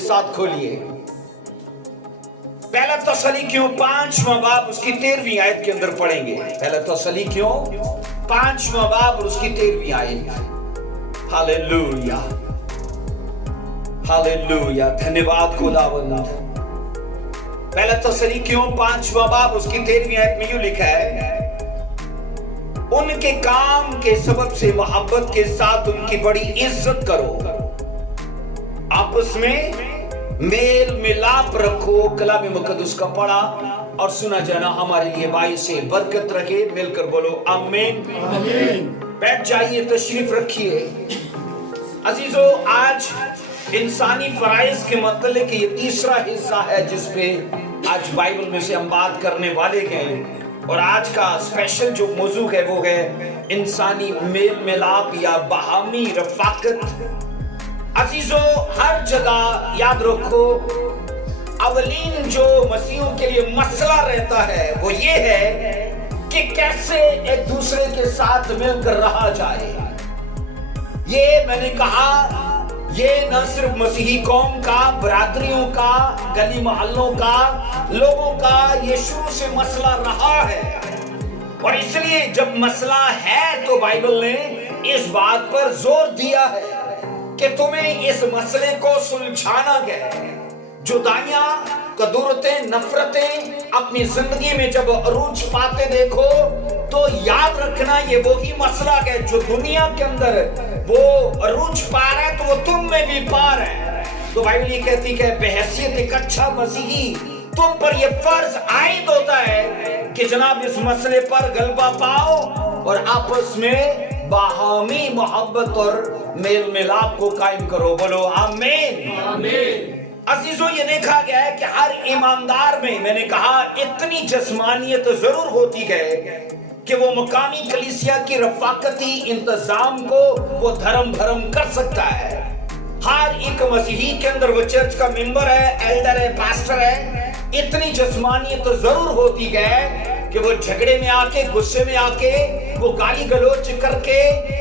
साथ खोलिए। पहला तस्सलीकियों 5वां बाब उसकी 13वीं आयत के अंदर पढ़ेंगे। पहला तस्सलीकियों 5वां बाब और उसकी 13वीं आयत। हालेलुया, हालेलुया, धन्यवाद खुदावंद। पहला तस्सलीकियों 5वां बाब उसकी 13वीं आयत में यूं लिखा है, उनके काम के सबब से मोहब्बत के साथ उनकी बड़ी इज्जत करो, आपस में मेल मिलाप रखो। कलाम मुकद्दस का पढ़ा और सुना जाना हमारे लिए बाइस से बरकत रखे। मिलकर बोलो आमीन, आमीन। बैठ जाइए, तशरीफ रखिए। अजीजों, आज इंसानी फराइज के मतलब ये तीसरा हिस्सा है जिसपे आज बाइबल में से हम बात करने वाले हैं। और आज का स्पेशल जो मौजू है वो है इंसानी मेल मिलाप या बाहमी रफाकत। अजीजों, हर जगह याद रखो, अवलीन जो मसीहों के लिए मसला रहता है वो ये है कि कैसे एक दूसरे के साथ मिलकर रहा जाए। ये मैंने कहा, ये न सिर्फ मसीही कौम का, बरादरियों का, गली मोहल्लों का, लोगों का ये शुरू से मसला रहा है। और इसलिए जब मसला है तो बाइबल ने इस बात पर जोर दिया है कि तुम्हें इस मसले को सुलझाना है। जुदाइयां, कदूरतें, नफरतें अपनी जिंदगी में जब अरूज पाते देखो तो याद रखना ये वही मसला है जो दुनिया के अंदर वो अरूज पा रहा है तो वो तुम में भी पा रहा है। तो बाइबल ये कहती है बहैसियत एक अच्छा मसीही तुम पर ये फर्ज आयद होता है कि जनाब इस मसले पर गलबा पाओ और आपस में बाहमी मोहब्बत और मेल मिलाप को कायम करो। बोलो आमीन, आमीन। अजीजों, ये देखा गया है कि हर ईमानदार में, मैंने कहा, इतनी जिस्मानियत जरूर होती है कि वो मकामी कलीसिया की रफाकती इंतजाम को वो धर्म भरम कर सकता है। हर एक मसीही के अंदर वो चर्च का मेंबर है, एल्डर है, पास्टर है। इतनी जिस्मानियत तो जरूर होती है कि वो झगड़े में आके, गुस्से में आके, वो गाली गलौज करके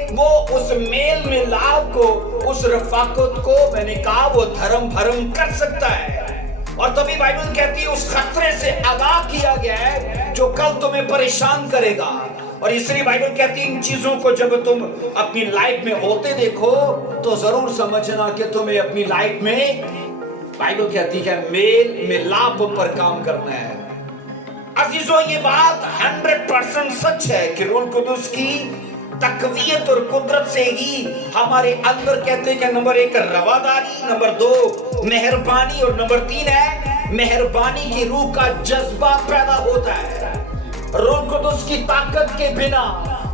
वो उस मेल मिलाप को, उस रफाकत को, मैंने कहा, वो धर्म भरम कर सकता है। और तभी बाइबल कहती है उस खतरे से आगाह किया गया है जो कल तुम्हें परेशान करेगा। और इसलिए बाइबल कहती है इन चीजों को जब तुम अपनी लाइफ में होते देखो तो जरूर समझना कि तुम्हें अपनी लाइफ में, बाइबल कहती है, मेल मिलाप पर काम करना है। अजीजों, ये बात 100% सच है कि रूह कुदुस की तकवीयत और कुदरत से ही हमारे अंदर, कहते हैं, नंबर 1 रवादारी, नंबर 2 मेहरबानी और नंबर 3 है मेहरबानी की रूह का जज्बा पैदा होता है। रूह कुदुस की ताकत के बिना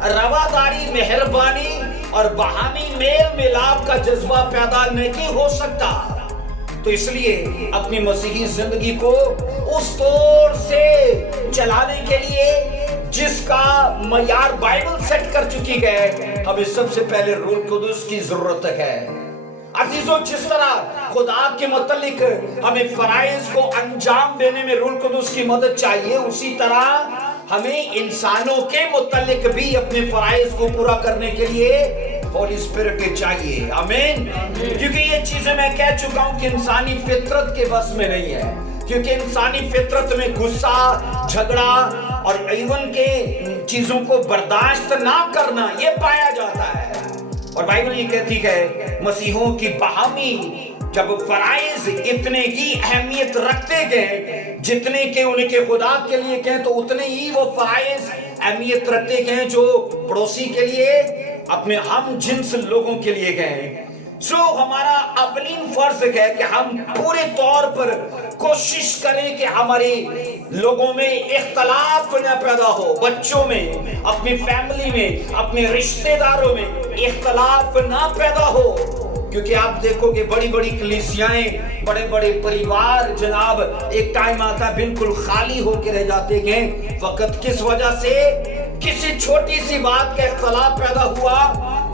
रवादारी, मेहरबानी और बाहमी मेल मिलाप का जज्बा पैदा नहीं हो सकता। तो इसलिए अपनी मसीही जिंदगी को उस तौर से चलाने के लिए जिसका मयार बाइबल सेट कर चुकी है, हमें सबसे पहले रूह कुदुस की जरूरत है। अजीजों, जिस तरह खुदा के मुतल्लिक हमें फराइज को अंजाम देने में रूह कुदुस की मदद चाहिए, उसी तरह हमें इंसानों के मुतल्लिक भी अपने फराइज को पूरा करने के लिए होली स्पिरिट चाहिए। आमीन। क्योंकि ये चीजें मैं कह चुका हूं कि इंसानी फितरत के बस में नहीं है, क्योंकि इंसानी फितरत में गुस्सा, झगड़ा और इवन के चीजों को बर्दाश्त ना करना ये पाया जाता है। और बाइबल ये कहती है मसीहों की बाहमी जब फराइज इतने की अहमियत रखते गए जितने के उनके खुदा के लिए कहें, तो उतने ही वो फराइज अहमियत रखते गए जो पड़ोसी के लिए, अपने हम जिन्स लोगों के लिए गए। सो हमारा अवलीन फर्ज है कि हम पूरे तौर पर कोशिश करें कि हमारे लोगों में इख्तलाफ न पैदा हो, बच्चों में, अपनी फैमिली में, अपने रिश्तेदारों में इख्तलाफ ना पैदा हो। क्योंकि आप देखोगे बड़ी बड़ी कलीसियाएं, बड़े बड़े परिवार जनाब एक टाइम आता बिल्कुल खाली होकर रह जाते हैं। वक्त किस वजह से? किसी छोटी सी बात का इख्तलाफ पैदा हुआ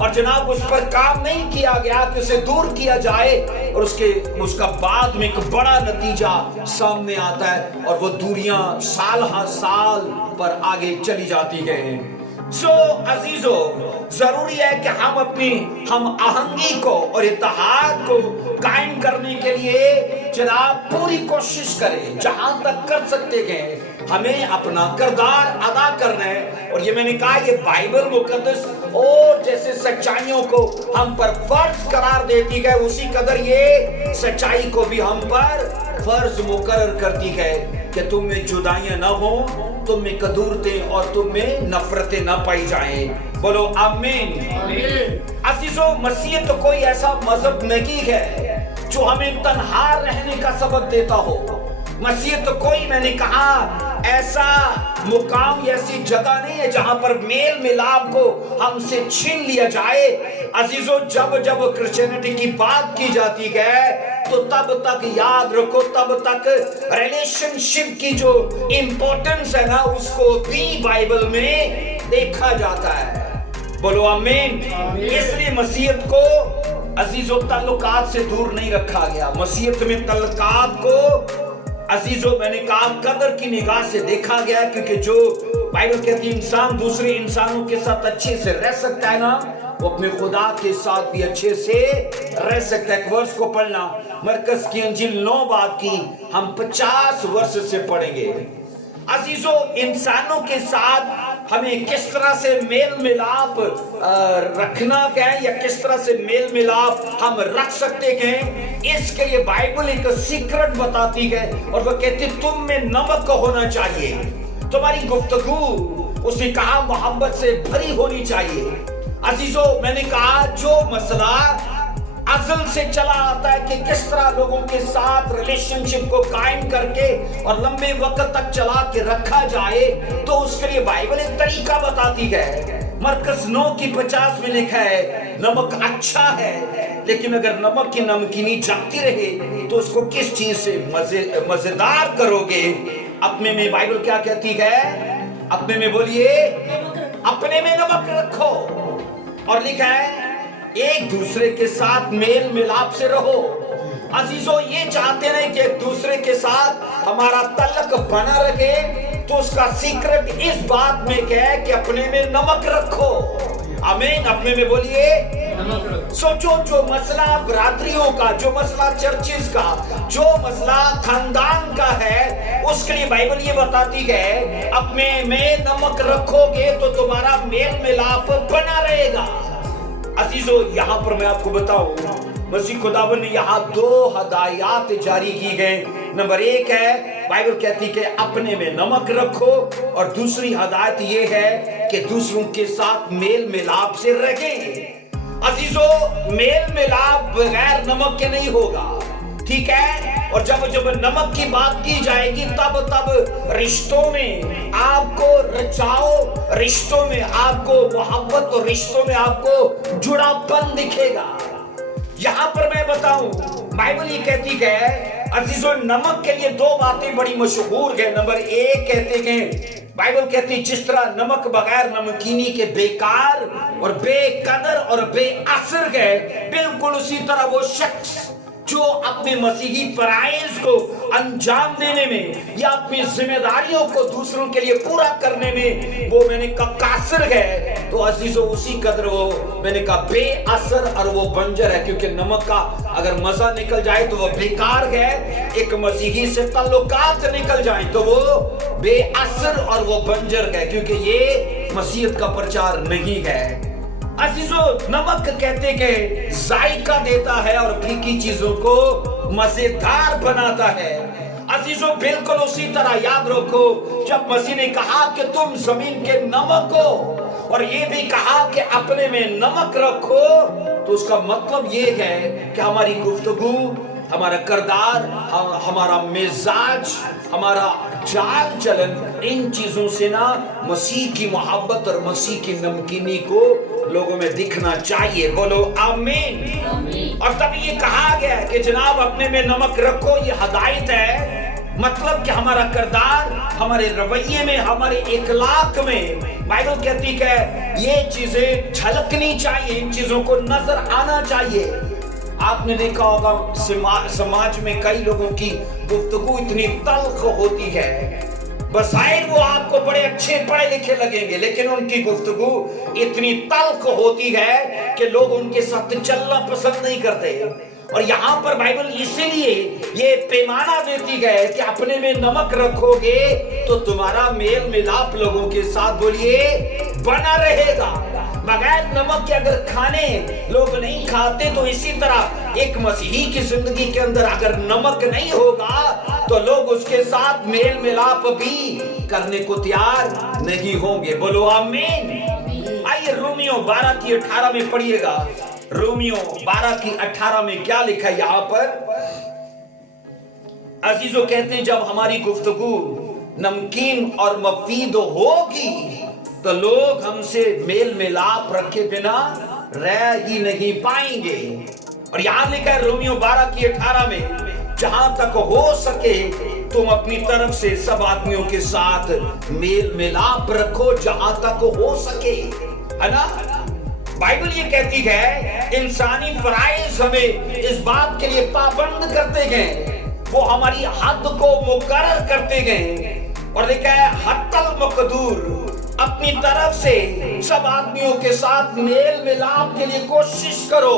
और जनाब उस पर काम नहीं किया गया कि उसे दूर किया जाए, और उसका बाद में एक बड़ा नतीजा सामने आता है और वो दूरियां साल हर साल पर आगे चली जाती हैं। अजीजों, जरूरी है कि हम अपनी हम आहंगी को और इत्तेहाद को कायम करने के लिए जनाब पूरी कोशिश करें। जहां तक कर सकते हैं हमें अपना किरदार अदा करना है। और ये मैंने कहा, ये बाइबल मुकद्दस और जैसे सच्चाइयों को हम पर फर्ज करार देती है, उसी कदर ये सच्चाई को भी हम पर फर्ज मुकर्रर करती है कि तुम में जुदाइयां न हो, तुम में कदूरतें और तुम में नफरतें न पाई जाएं। बोलो आमीन। अजीजों, मसीह तो कोई ऐसा मजहब नहीं है जो हमें तन्हा रहने का सबक देता हो। मसीह तो कोई, मैंने कहा, ऐसा मुकाम, ऐसी जगह नहीं है जहां पर मेल मिलाप को हमसे छीन लिया जाए। अजीजों, जब जब क्रिश्चियनिटी की बात की जाती है तो तब तक याद रखो, तब तक रिलेशनशिप की जो इंपॉर्टेंस है ना, उसको भी बाइबल में देखा जाता है। बोलो आमीन। इसलिए मसीहत को अजीजों तल्लुकात से दूर नहीं रखा गया। मसीहत में तल्लुकात को अजीजों, मैंने कहा, कदर की निगाह से देखा गया, क्योंकि जो बाइबल कहती है इंसान दूसरे इंसानों के साथ अच्छे से रह सकता है ना, वो अपने खुदा के साथ भी अच्छे से रह सकता है। एक वर्ष को पढ़ना, मरकस की अंजील 9 बाब की हम 50 वर्ष से पढ़ेंगे। अजीजों, इंसानों के साथ हमें किस तरह से मेल मिलाप रखना है, या किस तरह से मेल मिलाप हम रख सकते हैं, इसके लिए बाइबल एक सीक्रेट बताती है। और वो कहती है तुम में नमक होना चाहिए, तुम्हारी गुफ्तगू, उसने कहा, मोहब्बत से भरी होनी चाहिए। अजीजों, मैंने कहा, जो मसला अज़ल से चला आता है कि किस तरह लोगों के साथ रिलेशनशिप को कायम करके और लंबे वक्त तक चला के रखा जाए, तो उसके लिए बाइबल एक तरीका बताती है। मरकस 9 की 50 में लिखा है, नमक अच्छा है, लेकिन अगर नमक की नमकीनी जाती रहे तो उसको किस चीज से मजेदार करोगे। अपने में बाइबल क्या कहती है? अपने में बोलिए, अपने में नमक रखो। और लिखा है एक दूसरे के साथ मेल मिलाप से रहो। अजीजों, ये चाहते हैं कि एक दूसरे के साथ हमारा तल्लक बना रखे, तो उसका सीक्रेट इस बात में क्या है कि अपने में नमक रखो। आमीन। अपने में बोलिए नमक रखो। सोचो, जो मसला बरादरियों का, जो मसला चर्चिस का, जो मसला खानदान का है, उसके लिए बाइबल ये बताती है अपने में नमक रखोगे तो तुम्हारा मेल मिलाप बना रहेगा। अजीजों, यहाँ पर मैं आपको बताऊं, मसीह खुदावन ने यहाँ 2 हदायत जारी की गए। नंबर 1 है, बाइबल कहती है कि अपने में नमक रखो, और दूसरी हदायत ये है कि दूसरों के साथ मेल मिलाप से रहें। अजीजों, मेल मिलाप बगैर नमक के नहीं होगा, ठीक है। और जब जब नमक की बात की जाएगी तब तब रिश्तों में आपको रचाओ, रिश्तों में आपको मोहब्बत, और रिश्तों में आपको जुड़ापन दिखेगा। यहां पर मैं बताऊं, बाइबल ये कहती है अजीजों, नमक के लिए 2 बातें बड़ी मशहूर है। नंबर 1 कहते हैं, बाइबल कहती है जिस तरह नमक बगैर नमकीनी के बेकार और बेकदर और बेअसर है, बिल्कुल उसी तरह वो शख्स जो अपने मसीही फराइज को अंजाम देने में या अपनी जिम्मेदारियों को दूसरों के लिए पूरा करने में वो मैंने कहा कासिर है, तो अजीजों उसी कदर वो मैंने कहा बेअसर और वो बंजर है। क्योंकि नमक का अगर मजा निकल जाए तो वो बेकार है, एक मसीही से ताल्लुकात निकल जाए तो वो बेअसर और वो बंजर है, क्योंकि ये मसीहत का प्रचार नहीं है। अजीजों, नमक कहते कि जायका देता है और फीकी चीजों को मजेदार बनाता है। अजीजों, बिल्कुल उसी तरह याद रखो, जब मसीह ने कहा कि तुम जमीन के नमक हो, और ये भी कहा कि अपने में नमक रखो, तो उसका मतलब ये है कि हमारी गुफ्तगू, हमारा किरदार, हमारा मिजाज, हमारा चाल चलन, इन चीजों से ना मसीह की मोहब्बत और मसीह की नमकीनी को लोगों में दिखना चाहिए। बोलो आमीन। और तब ये कहा गया कि जनाब अपने में नमक रखो, ये हदायत है, मतलब कि हमारा किरदार, हमारे रवैये में, हमारे इखलाक में, बाइबल कहती है ये चीजें झलकनी चाहिए, इन चीजों को नजर आना चाहिए। आपने देखा होगा समाज में कई लोगों की गुफ्तगू इतनी तल्ख होती है, बज़ाहिर वो आपको बड़े अच्छे पढ़े लिखे लगेंगे, लेकिन उनकी गुफ्तगू इतनी तल्ख होती है कि लोग उनके साथ चलना पसंद नहीं करते। और यहाँ पर बाइबल इसीलिए ये पैमाना देती है कि अपने में नमक रखोगे तो तुम्हारा मेल मिलाप लोगों के साथ, बोलिए, बना रहेगा। बगैर नमक के अगर खाने लोग नहीं खाते, तो इसी तरह एक मसीही की जिंदगी के अंदर अगर नमक नहीं होगा तो लोग उसके साथ मेल मिलाप भी करने को तैयार नहीं होंगे। बोलो आमीन। आइए रोमियो 12 की 18 में पढ़िएगा। रोमियो 12 की 18 में क्या लिखा है यहाँ पर? अजीजों कहते हैं, जब हमारी गुफ्तगू नमकीन और मफीद होगी तो लोग हमसे मेल मिलाप रखे बिना रह ही नहीं पाएंगे। और यहां लिखा है रोमियो 12 की 18 में, जहां तक हो सके तुम अपनी तरफ से सब आदमियों के साथ मेल मिलाप रखो, जहां तक हो सके, है ना। बाइबल ये कहती है इंसानी फराइज हमें इस बात के लिए पाबंद करते गए, वो हमारी हद को मुकर्रर करते गए। और लिखा है हत्तल मकदूर, अपनी तरफ से सब आदमियों के साथ मेल मिलाप के लिए कोशिश करो।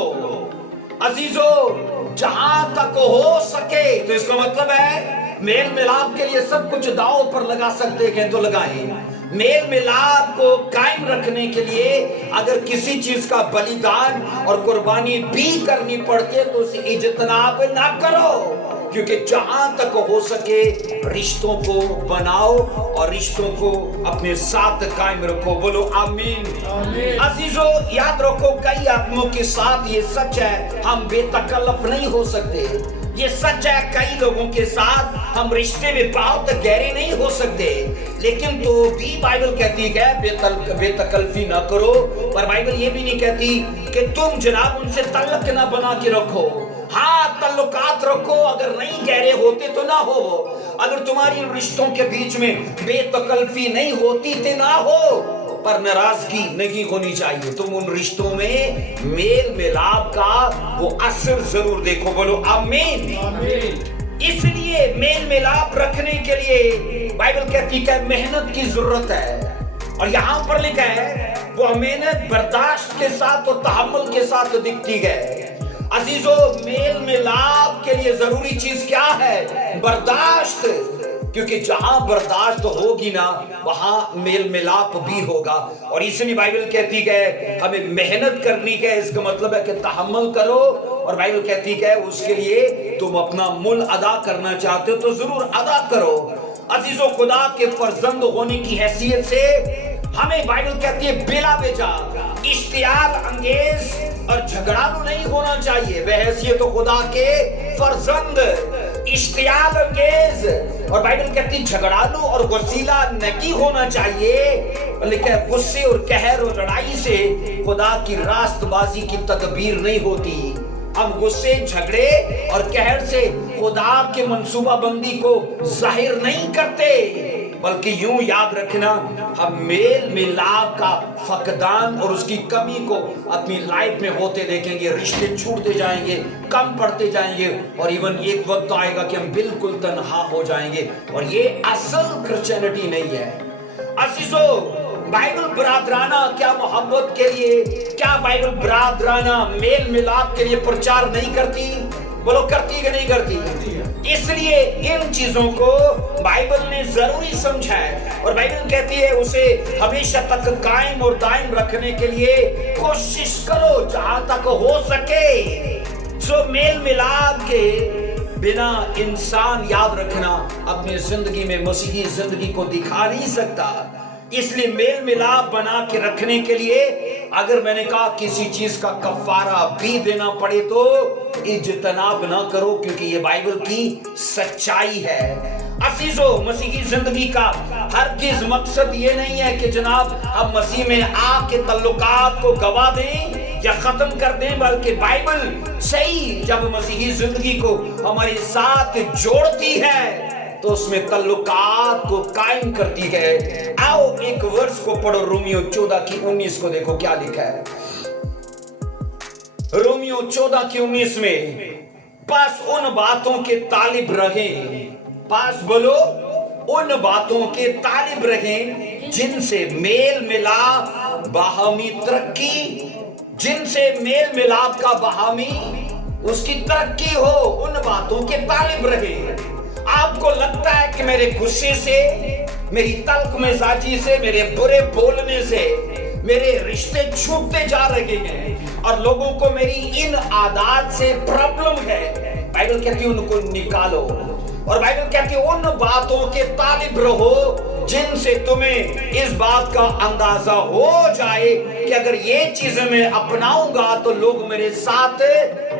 अजीजों, जहां तक हो सके, तो इसका मतलब है मेल मिलाप के लिए सब कुछ दांव पर लगा सकते हैं तो लगाएं। मेल मिलाप को कायम रखने के लिए अगर किसी चीज का बलिदान और कुर्बानी भी करनी पड़ती है तो उसे इज्तनाब ना करो, क्योंकि जहां तक हो सके रिश्तों को बनाओ और रिश्तों को अपने साथ कायम रखो। बोलो आमीन। अजीजों, याद रखो, कई आदमियों के साथ ये सच है, हम बेतकल्लफ नहीं हो सकते। ये सच है, कई लोगों के साथ हम रिश्ते में बहुत गहरे नहीं हो सकते, लेकिन तो भी बाइबल कहती है बेतकल्फी ना करो। पर बाइबल ये भी नहीं कहती कि तुम जनाब उनसे तल्लक ना बना के रखो। हाँ, तल्लुकात रखो, अगर नहीं गहरे होते तो ना हो। अगर तुम्हारी रिश्तों के बीच में बेतकल्फी नहीं होती तो ना हो, पर नाराजगी नहीं होनी चाहिए। तुम उन रिश्तों में मेल मिलाप का वो असर जरूर देखो। बोलो आमीन। इसलिए मेल मिलाप रखने के लिए बाइबल कहती है मेहनत की जरूरत है। और यहाँ पर लिखा है वो मेहनत बर्दाश्त के साथ और तहम्मुल के साथ दिखती है। अजीजों, मेल मिलाप के लिए जरूरी चीज क्या है? बर्दाश्त, क्योंकि जहां बर्दाश्त होगी ना वहां मेल मिलाप भी होगा। और इसलिए बाइबल कहती है हमें मेहनत करनी है, इसका मतलब है कि तहम्मुल करो। और बाइबल कहती है उसके लिए तुम अपना मूल अदा करना चाहते हो तो जरूर अदा करो। अजीजों, खुदा के फर्जंद होने की हैसियत से हमें बाइबल कहती है बेला बेजा इश्तियाल अंगेज और झगड़ालू नहीं होना चाहिए। वह हैसियत तो खुदा के फर्जंद इश्तियाल अंगेज, और बाइबल कहती है झगड़ालू और वसीला नहीं होना चाहिए। लेकिन गुस्से और कहर और लड़ाई से खुदा की रास्तबाजी की तदबीर नहीं होती। हम गुस्से, झगड़े और कहर से खुदा के मंसूबा बंदी को जाहिर नहीं करते, बल्कि यूं याद रखना हम मेल मिलाप का फकदान और उसकी कमी को अपनी लाइफ में होते देखेंगे। रिश्ते छूटते जाएंगे, कम पड़ते जाएंगे, और इवन एक वक्त आएगा कि हम बिल्कुल तन्हा हो जाएंगे। और ये असल क्रिश्चियनिटी नहीं है। अजीजों, बाइबल बरादराना क्या मोहब्बत के लिए, क्या बाइबल बरादराना मेल मिलाप के लिए प्रचार नहीं करती? बोलो, करती कि नहीं करती? इसलिए इन चीजों को बाइबल ने जरूरी समझा है। और बाइबल कहती है उसे हमेशा तक कायम और दायम रखने के लिए कोशिश करो जहां तक हो सके। सो मेल मिलाप के बिना इंसान, याद रखना, अपनी जिंदगी में मसीही जिंदगी को दिखा नहीं सकता। इसलिए मेल मिलाप बना के रखने के लिए अगर मैंने कहा किसी चीज का कफारा भी देना पड़े तो इज्तनाब ना करो, क्योंकि ये बाइबल की सच्चाई है। अजीजों, मसीही जिंदगी का हरगिज मकसद ये नहीं है कि जनाब हम मसीह में आके तल्लुकात को गवा दें या खत्म कर दें, बल्कि बाइबल सही जब मसीही जिंदगी को हमारे साथ जोड़ती है तो उसमें तल्लुकात को कायम करती है। आओ एक वर्ष को पढ़ो, रोमियो 14 की 19 को देखो क्या लिखा है। रोमियो 14 की 19 में, पास उन बातों के तालिब रहे, पास बोलो उन बातों के तालिब रहें जिनसे मेल मिलाप बाहमी तरक्की, जिनसे मेल मिलाप का बाहमी उसकी तरक्की हो, उन बातों के तालिब रहे। आपको लगता है कि मेरे गुस्से से, मेरी तल्ख मिजाजी से, मेरे बुरे बोलने से मेरे रिश्ते छूटते जा रहे हैं और लोगों को मेरी इन आदत से प्रॉब्लम है, बाइबल कहती है उनको निकालो। और बाइबल कहती है उन बातों के तालिब रहो जिनसे तुम्हें इस बात का अंदाजा हो जाए कि अगर ये चीजें मैं अपनाऊंगा तो लोग मेरे साथ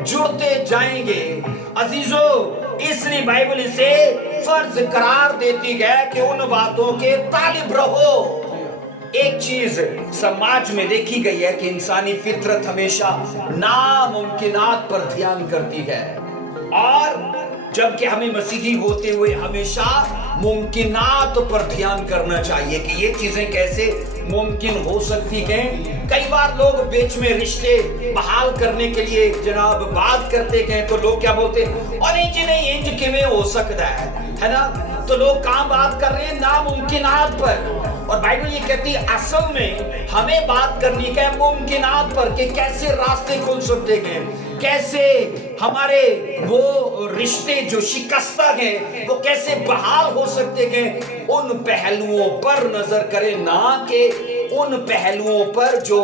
जुड़ते जाएंगे। अजीजों, इसलिए बाइबल इसे फर्ज करार देती है कि उन बातों के तालिब रहो। एक चीज समाज में देखी गई है कि इंसानी फितरत हमेशा नामुमकिनात पर ध्यान करती है, और जबकि हमें मसीही होते हुए हमेशा मुमकिनात पर ध्यान करना चाहिए कि ये चीजें कैसे मुमकिन हो सकती हैं। कई बार लोग बीच में रिश्ते बहाल करने के लिए जनाब बात करते हैं तो लोग क्या बोलते हैं, और इंज नहीं इंज किमें हो सकता है ना। तो लोग कहां बात कर रहे हैं, नामुमकिनात पर। और बाइबल ये कहती है असल में हमें बात करनी है मुमकिनात पर कि कैसे रास्ते खुल सकते हैं, कैसे हमारे वो रिश्ते जो शिकस्ता हैं वो कैसे बहाल हो सकते हैं। उन पहलुओं पर नजर करें, ना कि उन पहलुओं पर जो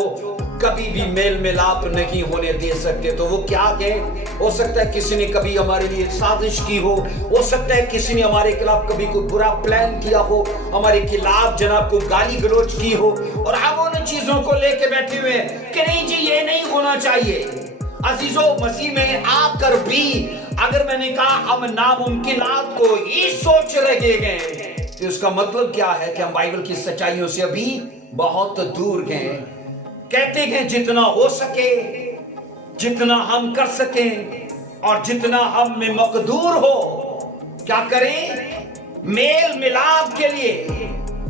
कभी भी मेल मिलाप नहीं होने दे सकते। तो वो क्या है, हो सकता है किसी ने कभी हमारे लिए साजिश की हो सकता है किसी ने हमारे खिलाफ कभी कोई बुरा प्लान किया हो, हमारे खिलाफ जनाब को गाली गलौज की हो, और हम उन चीजों को लेके बैठे हुए हैं कि नहीं जी ये नहीं होना चाहिए। अजीजों, मसीह में आकर भी अगर मैंने कहा हम नामुमकिनात को ही सोच रहे हैं तो उसका मतलब क्या है कि हम बाइबल की सच्चाइयों से अभी बहुत दूर हैं। कहते हैं जितना हो सके, जितना हम कर सकें और जितना हम में मकदूर हो, क्या करें, मेल मिलाप के लिए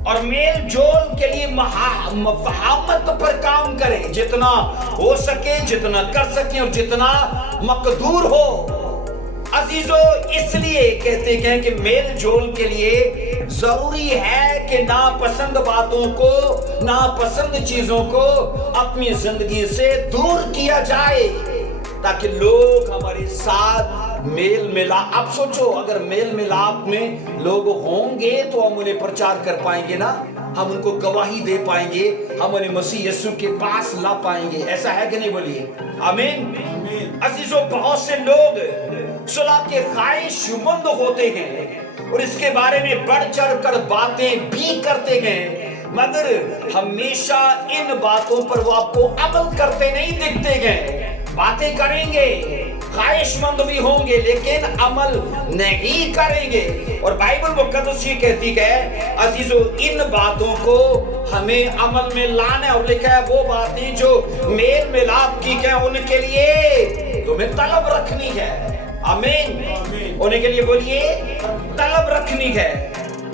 और मेल जोल के लिए मफाहमत पर काम करें, जितना हो सके, जितना कर सके और जितना मकदूर हो। अजीजों, इसलिए कहते हैं कि मेल जोल के लिए जरूरी है कि नापसंद बातों को, नापसंद चीजों को अपनी जिंदगी से दूर किया जाए ताकि लोग हमारे साथ मेल मिलाप। आप सोचो, अगर मेल मिलाप में लोग होंगे तो हम उन्हें प्रचार कर पाएंगे ना, हम उनको गवाही दे पाएंगे, हम उन्हें मसीह यीशु के पास ला पाएंगे। ऐसा है कि नहीं, बोलिए आमीन। अजीजों, बहुत से लोग सुलह के ख्वाहिशमंद होते हैं और इसके बारे में बढ़ चढ़ कर बातें भी करते हैं, मगर हमेशा इन बातों पर वो आपको अमल करते नहीं दिखते हैं। बातें करेंगे, ख्वाहिशमंद भी होंगे, लेकिन अमल नहीं करेंगे। और बाइबल मुकद्दस ये कहती है अजीजों, इन बातों को हमें अमल में लाना है। और लिखा है वो बातें जो मेल मिलाप की है उनके लिए तुम्हें तलब रखनी है। आमीन। उन्हें के लिए बोलिए तलब रखनी है।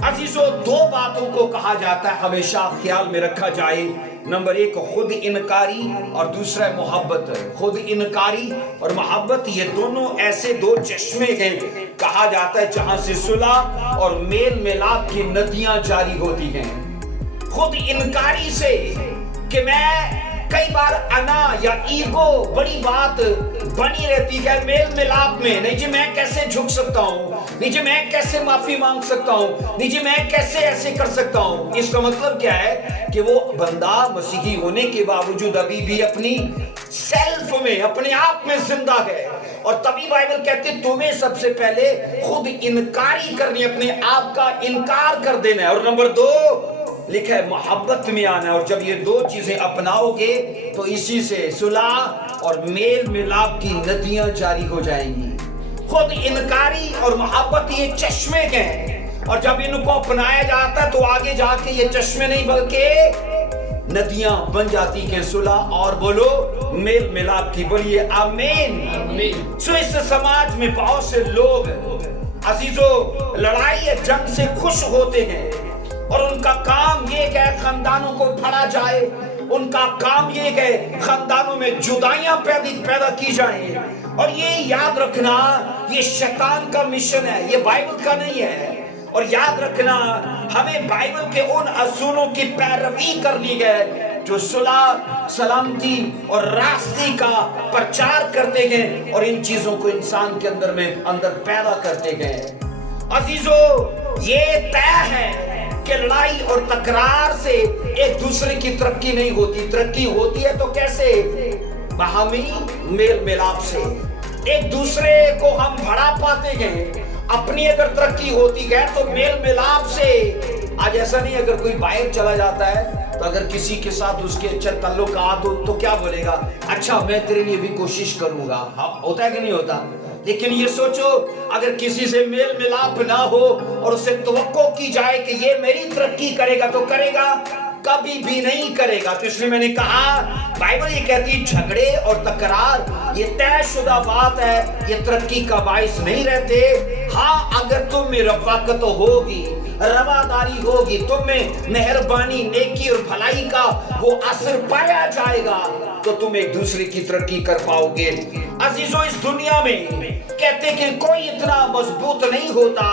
अजीजों, दो बातों को कहा जाता है हमेशा ख्याल में रखा जाए। नंबर एक खुद इनकारी और दूसरा मोहब्बत। खुद इनकारी और मोहब्बत, ये दोनों ऐसे दो चश्मे हैं, कहा जाता है जहां से सुलह और मेल मिलाप की नदियां जारी होती हैं। खुद इनकारी से कि मैं कई बार अना या ईगो बड़ी बात बनी रहती है मेल मिलाप में। नहीं जी मैं कैसे झुक सकता हूँ, नहीं जी मैं कैसे माफी मांग सकता हूँ, नहीं जी मैं कैसे ऐसे कर सकता हूँ। इसका मतलब क्या है कि वो बंदा मसीही होने के बावजूद अभी भी अपनी सेल्फ में, अपने आप में जिंदा है। और तभी बाइबल कहती है तुम्हें सबसे पहले खुद इनकारी करनी, अपने आप का इनकार कर देना है। और नंबर दो लिखा है मोहब्बत में आना। और जब ये दो चीजें अपनाओगे तो इसी से सुलह और मेल मिलाप की नदियां जारी हो जाएंगी। खुद इनकारी और मोहब्बत ये चश्मे हैं, और जब इनको अपनाया जाता है तो आगे जाके ये चश्मे नहीं बल्कि नदियां बन जाती हैं सुलह और बोलो मेल मिलाप की। बोलिए आमीन। सो इस समाज में बहुत से लोग अजीजों लड़ाई या जंग से खुश होते हैं और उनका काम ये है खानदानों को फड़ा जाए, उनका काम ये है खानदानों में जुदाइयां पैदा की जाएं। और ये याद रखना ये शैतान का मिशन है, ये बाइबल का नहीं है। اور یاد رکھنا ہمیں بائبل کے ان اصولوں کی پیروی کرنی ہے جو صلح سلامتی اور راستے کا پرچار کرتے گئے اور ان چیزوں کو انسان کے اندر پیدا کرتے گئے۔ عزیزو، یہ طے ہے کہ لڑائی اور تکرار سے ایک دوسرے کی ترقی نہیں ہوتی۔ ترقی ہوتی ہے تو کیسے؟ باہمی میل ملاپ سے۔ ایک دوسرے کو ہم بڑھا پاتے گئے۔ اپنی اگر ترقی ہوتی گئے تو میل ملاپ سے۔ آج ایسا نہیں، اگر کوئی باہر چلا جاتا ہے تو اگر کسی کے ساتھ اس کے اچھے تعلقات ہو تو کیا بولے گا؟ اچھا میں تیرے لیے بھی کوشش کروں گا۔ ہوتا ہے کہ نہیں ہوتا؟ لیکن یہ سوچو اگر کسی سے میل ملاپ نہ ہو اور اسے توقع کی جائے کہ یہ میری ترقی کرے گا تو کرے گا؟ کبھی بھی نہیں کرے گا۔ تو اس لیے میں نے کہا بائبل یہ کہتی جھگڑے اور تکرار یہ طے شدہ بات ہے، یہ ترقی کا باعث نہیں رہتے۔ ہاں اگر تم میں رفاقت ہوگی، رواداری ہوگی، تم میں مہربانی، نیکی اور بھلائی کا وہ اثر پایا جائے گا تو تم ایک دوسرے کی ترقی کر پاؤ گے۔ عزیزو، اس دنیا میں کہتے کہ کوئی اتنا مضبوط نہیں ہوتا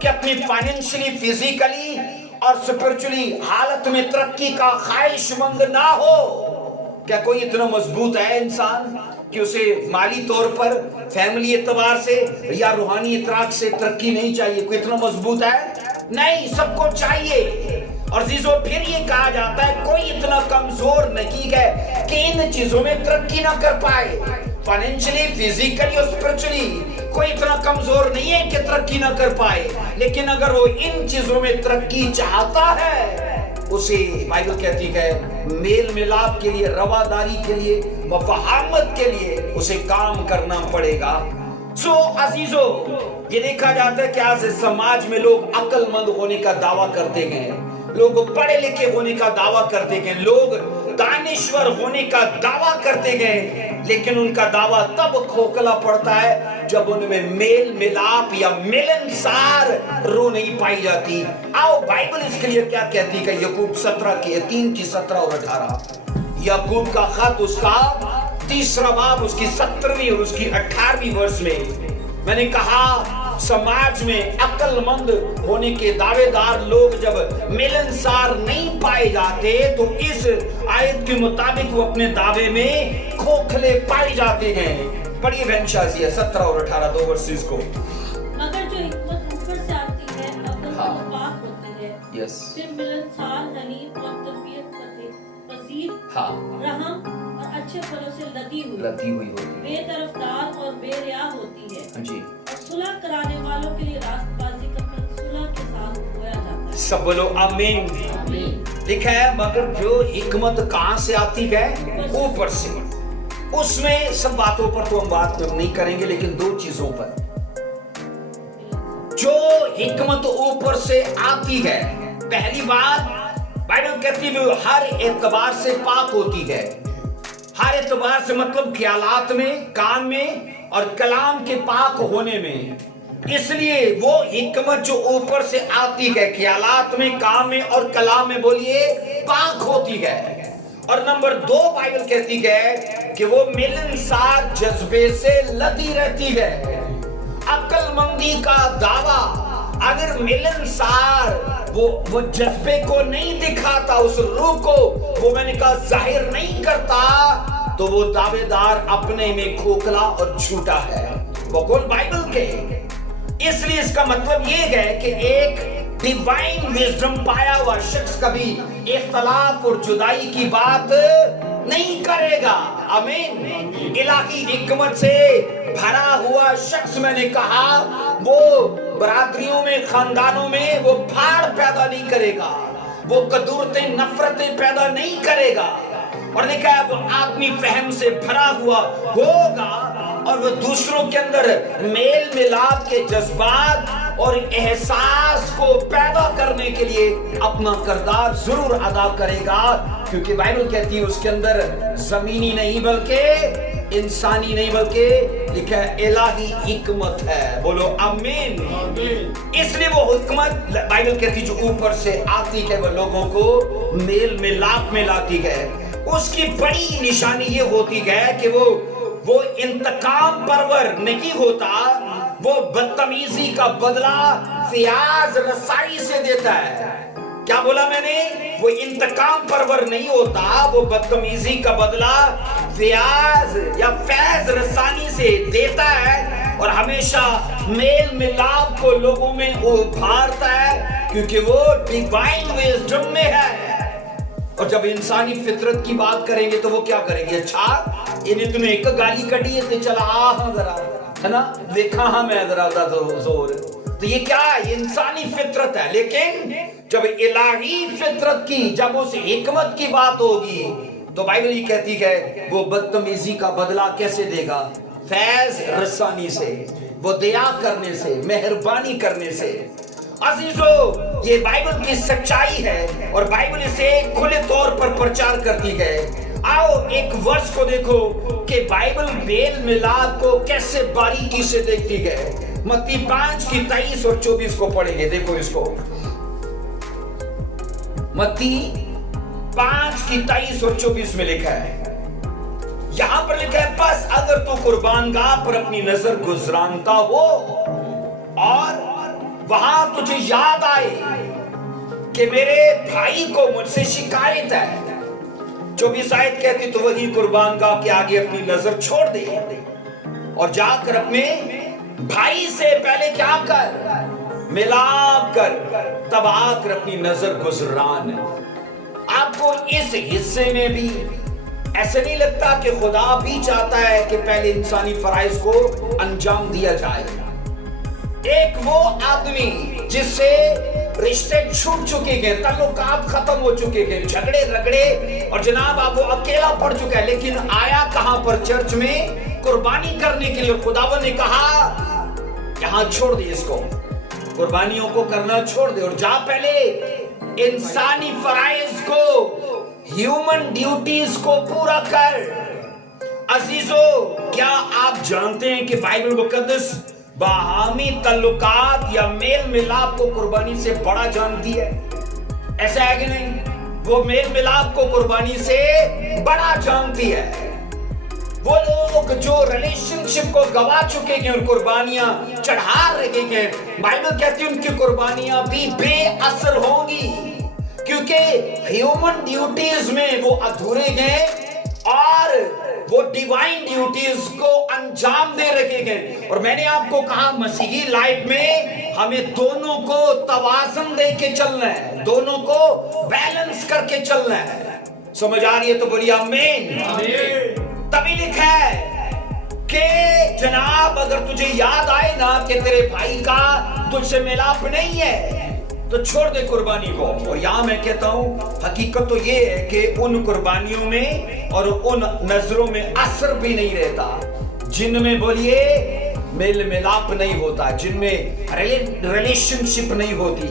کہ اپنی فائنینشلی، فزیکلی اور اسپرچولی حالت میں ترقی کا خواہش مند نہ ہو۔ کیا کوئی اتنا مضبوط ہے انسان کہ اسے مالی طور پر، فیملی اعتبار سے یا روحانی اطراق سے ترقی نہیں چاہیے؟ کوئی اتنا مضبوط ہے؟ نہیں، سب کو چاہیے۔ اور عزیزو، پھر یہ کہا جاتا ہے کوئی اتنا کمزور نہیں ہے کہ ان چیزوں میں ترقی نہ کر پائے۔ فائنینشلی، فزیکلی اور اسپرچولی کوئی اتنا کمزور نہیں ہے کہ ترقی نہ کر پائے، لیکن اگر وہ ان چیزوں میں ترقی چاہتا ہے اسے بائبل کہتی ہے میل ملاپ کے لیے، رواداری کے لیے، مفاہمت کے لیے اسے کام کرنا پڑے گا۔ سو عزیزو، یہ دیکھا جاتا ہے کہ آج سماج میں لوگ عقل مند ہونے کا دعویٰ کرتے ہیں، لوگ پڑھے لکھے ہونے کا دعویٰ کرتے ہیں، لوگ دانشور ہونے کا دعویٰ کرتے گئے، لیکن ان کا دعویٰ تب کھوکھلا پڑتا ہے جب ان میں میل ملاپ یا ملنسار روح نہیں پائی جاتی۔ آؤ بائبل اس کے لیے کیا کہتی ہے کہ یعقوب 3:17 اور 18، یعقوب کا خط اس کا 3 باب اس کی 17ویں اور اس کی 18ویں ورس میں نے کہا سماج میں عقل مند ہونے کے دعوے دار لوگ جب ملنسار نہیں پائے جاتے تو اس آیت کے مطابق وہ اپنے دعوے میں کھوکھلے پائے جاتے ہیں۔ پڑھیے بہن شازیہ 17 اور 18 دو ورسز کو۔ مگر جو حکمت اوپر سے آتی ہے عقل پاک ہوتی ہے، پھر ملنسار، حلیم اور تربیت پذیر، رحم اور اچھے پھلوں سے لدی ہوئی ہوتی ہے، بے طرفدار اور بے ریا ہوتی ہے، اور صلح کرانے والوں کے لیے راست بازی کا پھل صلح کے ساتھ بویا جاتا ہے۔ سب بولو آمین۔ لکھا ہے مگر جو حکمت کہاں سے آتی ہے؟ اوپر سے۔ اس میں سب باتوں پر تو ہم بات نہیں کریں گے، لیکن 2 چیزوں پر۔ جو حکمت اوپر سے آتی ہے، پہلی بات بائبل کہتی ہے وہ ہر اعتبار سے پاک ہوتی ہے۔ ہر اعتبار سے مطلب خیالات میں، کام میں اور کلام کے پاک ہونے میں۔ اس لیے وہ حکمت جو اوپر سے آتی ہے خیالات میں، کام میں اور کلام میں، بولیے پاک ہوتی ہے۔ اور نمبر 2 بائبل کہتی ہے کہ وہ ملنسار جذبے سے لدی رہتی ہے۔ عقل مندی کا دعویٰ اگر ملنسار وہ جذبے کو نہیں دکھاتا، اس روح کو وہ میں نے کہا ظاہر نہیں کرتا، تو وہ دعوے دار اپنے میں کھوکھلا اور جھوٹا ہے بقول بائبل کے۔ اس لیے اس کا مطلب یہ ہے کہ ایک ڈیوائن وزڈم پایا ہوا شخص کبھی اختلاف اور جدائی کی بات نہیں کرے گا۔ آمین۔ الہی حکمت سے بھرا ہوا شخص میں نے کہا وہ برادریوں میں، خاندانوں میں وہ پھاڑ پیدا نہیں کرے گا، وہ قدورتیں، نفرتیں پیدا نہیں کرے گا، اور نے کہا وہ آدمی فہم سے بھرا ہوا ہوگا اور وہ دوسروں کے اندر میل ملاپ کے جذبات اور احساس کو پیدا کرنے کے لیے اپنا کردار ضرور ادا کرے گا، کیونکہ بائبل کہتی ہے اس کے اندر زمینی نہیں بلکہ انسانی نہیں بلکہ لکھا ہے الہی حکمت ہے۔ بولو آمین۔ اس لیے وہ حکمت بائبل کہتی جو اوپر سے آتی ہے وہ لوگوں کو میل ملاپ میں لاتی ہے۔ اس کی بڑی نشانی یہ ہوتی ہے کہ وہ انتقام پرور نہیں ہوتا، وہ بدتمیزی کا بدلہ फयाज रसाई से देता है। क्या बोला मैंने? वो इंतकाम परवर नहीं होता, वो बदतमीजी का बदला फयाज या फैज रसानी से देता है और हमेशा मेल मिलाप को लोगों में उभारता है, क्योंकि वो डिवाइन विजडम में है। और जब इंसानी फितरत की बात करेंगे तो वो क्या करेंगे? अच्छा इन्हें तुम्हें एक गाली कटी है, चला हाँ जरा, है ना, देखा हाँ मैं जरा तो जोर। तो ये क्या है? ये इंसानी फितरत है। लेकिन जब इलाही फितरत की, जब उस हिकमत की बात होगी, तो बाइबल ये कहती है वो बदतमीजी का बदला कैसे देगा? फैज रसानी से, वो दया करने से, मेहरबानी करने से। अजीजों, ये बाइबल की सच्चाई है और बाइबल इसे खुले तौर पर प्रचार करती है। आओ एक वर्ष को देखो कि बाइबल मेल मिलाप को कैसे बारीकी से देखती है। मत्ती 5 की 23 और 24 को पढ़ेंगे। देखो इसको, मत्ती 5 की 23 और 24 में लिखा है। यहां पर लिखा है, बस अगर तू कुर्बानगाह पर अपनी नजर गुजरानता हो और वहां तुझे याद आए कि मेरे भाई को मुझसे शिकायत है, 24 आयत कहती, तो वही कुर्बानगाह के आगे अपनी नजर छोड़ दे और जाकर अपने भाई से पहले क्या कर? मिलाप कर, तब आकर अपनी नजर गुजरान। आपको इस हिस्से में भी ऐसे नहीं लगता कि खुदा भी चाहता है कि पहले इंसानी फराइज को अंजाम दिया जाए? एक वो आदमी जिससे रिश्ते छूट चुके हैं, ताल्लुकात खत्म हो चुके हैं, झगड़े रगड़े, और जनाब आप वो अकेला पड़ चुका है, लेकिन आया कहां पर? चर्च में कुर्बानी करने के लिए। खुदावन ने कहा यहां छोड़ दे इसको, कुर्बानियों को करना छोड़ दे और जा पहले इंसानी फराइज को, ह्यूमन ड्यूटीज को पूरा कर। अजीजों, क्या आप जानते हैं कि बाइबल मुकद्दस बाहमी तल्लुकात या मेल मिलाप को कुर्बानी से बड़ा जानती है? ऐसा है कि नहीं? वो मेल मिलाप को कुर्बानी से बड़ा जानती है। वो लोग जो रिलेशनशिप को गवा चुके हैं और कुर्बानियां चढ़ा रहे हैं, बाइबल कहती है उनकी कुर्बानियां भी बेअसर होंगी, क्योंकि ह्यूमन ड्यूटीज में वो अधूरे हैं और वो डिवाइन ड्यूटीज को अंजाम दे रहे हैं। और मैंने आपको कहा मसीही लाइफ में हमें दोनों को तवाज़ुन दे के चलना है, दोनों को बैलेंस करके चलना है। समझ आ रही है तो बोलिए आमीन। तभी लिखा है कि जनाब अगर तुझे याद आए ना कि तेरे भाई का तुझसे मिलाप नहीं है, तो छोड़ दे कुर्बानी को। और यहां मैं कहता हूं हकीकत तो ये है कि उन कुर्बानियों में और उन नजरों में असर भी नहीं रहता जिनमें बोलिए मेल मिलाप नहीं होता, जिनमें रिलेशनशिप नहीं होती।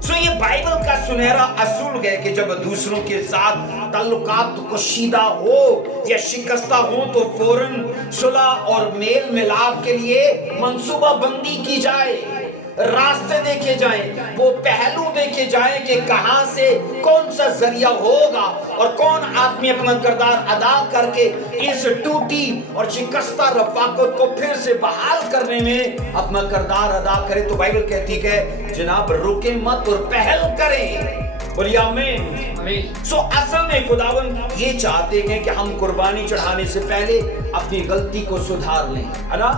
सो ये बाइबल का सुनहरा असूल है कि जब दूसरों के साथ ताल्लुकात कशीदा हो या शिकस्ता हो तो फौरन सुलह और मेल मिलाप के लिए मंसूबा बंदी की जाए, रास्ते देखे जाएं, वो पहलू देखे जाएं कि कहां से कौन सा जरिया होगा और कौन आदमी अपना किरदार अदा करके इस टूटी और शिकस्ता रफाकत को फिर से बहाल करने में अपना किरदार अदा करे। तो बाइबल कहती है जनाब रुके मत और पहल करें। बोलिए आमीन। सो असल में खुदावन ये चाहते हैं कि हम कुर्बानी चढ़ाने से पहले अपनी गलती को सुधार लें, है ना।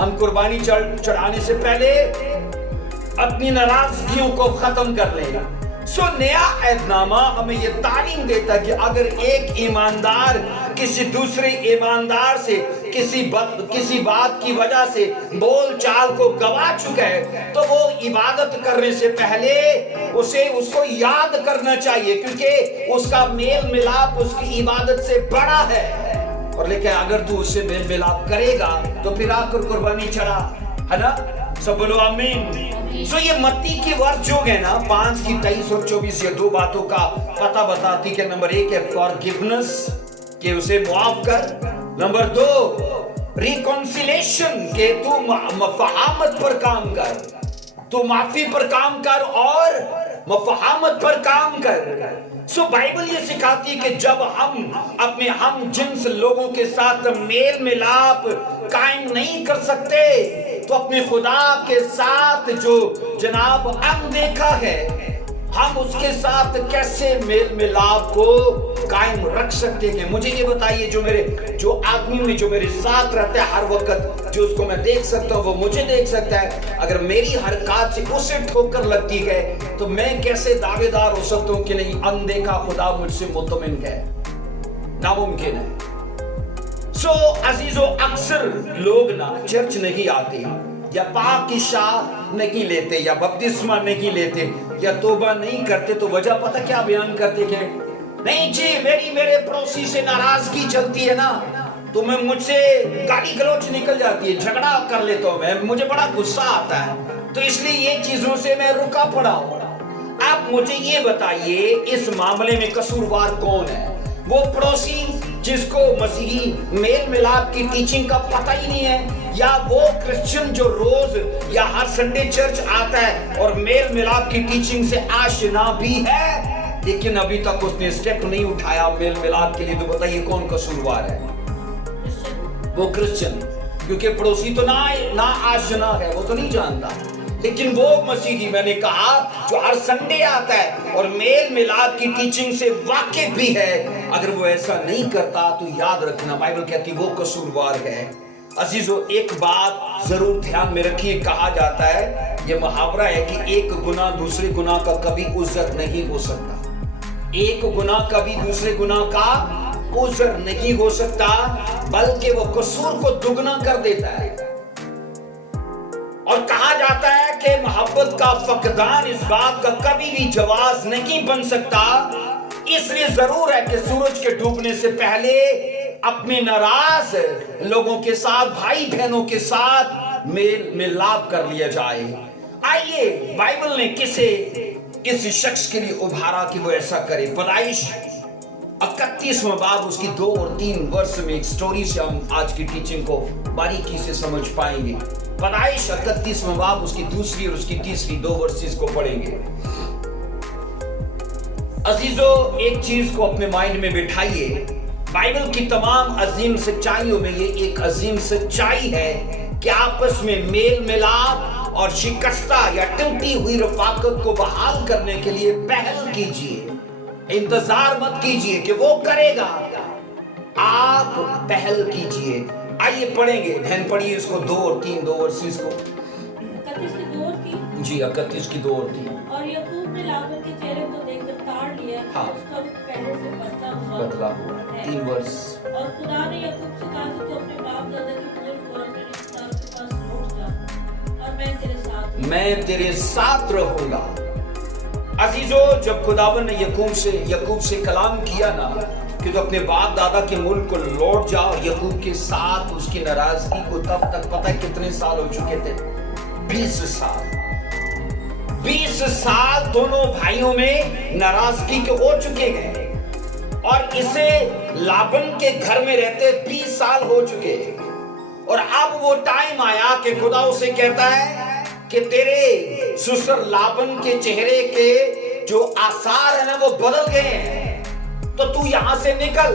हम कुर्बानी चढ़ाने से पहले अपनी नाराजगियों को खत्म कर लेगा। सो नया ऐदनामा हमें यह तालीम देता है कि अगर एक ईमानदार किसी दूसरे ईमानदार से किसी बात की वजह से बोल चाल को गवा चुका है तो वो इबादत करने से पहले उसको याद करना चाहिए, क्योंकि उसका मेल मिलाप उसकी इबादत से बड़ा है। और लेकिन अगर तू उससे मेल मिलाप करेगा तो फिर आकर कुर्बानी चढ़ा, है ना। सब बोलो आमीन। सो ये मत्ती की वर्ष जो है ना 5 की 23 और 24 ये दो बातों का पता बताती कि नंबर 1 है फॉरगिवनेस कि उसे माफ कर, नंबर 2 रिकॉन्सिलेशन के तू मफाहमत पर काम कर, तू माफी पर काम कर और मफाहमत पर काम कर। सो बाइबल ये सिखाती है कि जब हम अपने हम जिन्स लोगों के साथ मेल मिलाप कायम नहीं कर सकते तो अपने खुदा के साथ जो जनाब अनदेखा है, हम उसके साथ कैसे मेल मिलाप को कायम रख सकते हैं? मुझे ये बताइए, जो आदमी जो मेरे साथ रहता है हर वक्त, जो उसको मैं देख सकता हूँ वो मुझे देख सकता है, अगर मेरी हरकत से उसे ठोकर लगती है तो मैं कैसे दावेदार हो सकता हूँ कि नहीं अनदेखा खुदा मुझसे मुतमिन है? नामुमकिन है। अजीजों, अक्सर लोग ना चर्च नहीं आते, या पाक की शाह नहीं लेते, या बपतिस्मा नहीं लेते, या तौबा नहीं करते, तो वजह पता क्या बयान करते हैं? नहीं जी, मेरे पड़ोसी से नाराजगी चलती है ना, तो मैं मुझसे गाली गलौच निकल जाती है, झगड़ा कर लेता हूं मैं, मुझे बड़ा गुस्सा आता है, तो इसलिए ये चीजों से मैं रुका पड़ा हूं। आप मुझे ये बताइए, इस मामले में कसूरवार कौन है? वो पड़ोसी जिसको मसीही मेल मिलाप की टीचिंग का पता ही नहीं है, या वो क्रिश्चियन जो रोज या हर संडे चर्च आता है और मेल मिलाप की टीचिंग से आशना भी है, लेकिन अभी तक उसने स्टेप नहीं उठाया मेल मिलाप के लिए? तो बताइए कौन कसूरवार है? वो क्रिश्चियन, क्योंकि पड़ोसी तो ना आशना है, वो तो नहीं जानता। लेकिन वो मसीही, मैंने कहा, जो हर संडे आता है और मेल मिलाप की टीचिंग से वाकिफ भी है, अगर वो ऐसा नहीं करता तो याद रखना, बाइबल कहती वो कसूरवार है। अजीजों, एक बात जरूर ध्यान में रखिए, कहा जाता है, ये मुहावरा है कि एक गुनाह दूसरे गुनाह का कभी उज़्र नहीं हो सकता। एक गुनाह कभी दूसरे गुनाह का उज़्र नहीं हो सकता, बल्कि वो कसूर को दुगना कर देता है। और कहा जाता है कि मोहब्बत का फकदान इस बात का कभी भी जवाज नहीं बन सकता। इसलिए जरूर है कि सूरज के डूबने से पहले अपने नाराज लोगों के साथ, भाई बहनों के साथ मेल मिलाप कर लिया जाए। आइए, बाइबल ने किसी शख्स के लिए उभारा कि वो ऐसा करे। पैदाइश 31वां बाब उसकी 2 और 3 वर्ष में एक स्टोरी से हम आज की टीचिंग को बारीकी से समझ पाएंगे। पैदाइश 31वां बाब उसकी 2री और उसकी 3री 2 वर्सेस को पढ़ेंगे। अजीजों, एक चीज को अपने माइंड में बिठाइए, बाइबल की तमाम अजीम सच्चाइयों में ये एक अजीम सच्चाई है कि आपस में मेल मिलाप और शिकस्ता या टूटी हुई रफाकत को बहाल करने के लिए पहल कीजिए। इंतजार मत कीजिए कि वो करेगा, आप पहल कीजिए। आइए पढ़ेंगे, बहन पढ़िए इसको 2 और 3 2 वर्सेस को। 31 की 2 और 3 जी, 31 की 2 और 3। और याकूब ने लाबान के चेहरे को देखकर ताड़ लिया, उसका रुख पहले से बदला हुआ है। 3 वर्ष। और खुदा ने याकूब से कहा कि तू अपने बाप दादा की मुल्क और अपने रिश्तेदारों के पास लौट जा, और मैं तेरे साथ रहूंगा। अजीजों, जब खुदावन ने याकूब से कलाम किया ना कि तो अपने बाप दादा के मुल्क को लौट जा, और याकूब के साथ उसकी नाराजगी को तब तक पता है कितने साल हो चुके थे? 20 साल। 20 साल दोनों भाइयों में नाराजगी के हो चुके हैं, और इसे लाबन के घर में रहते 20 साल हो चुके। और अब वो टाइम आया कि खुदा उसे कहता है कि तेरे ससुर लाबन के चेहरे के जो आसार है ना वो बदल गए हैं, तो तू यहां से निकल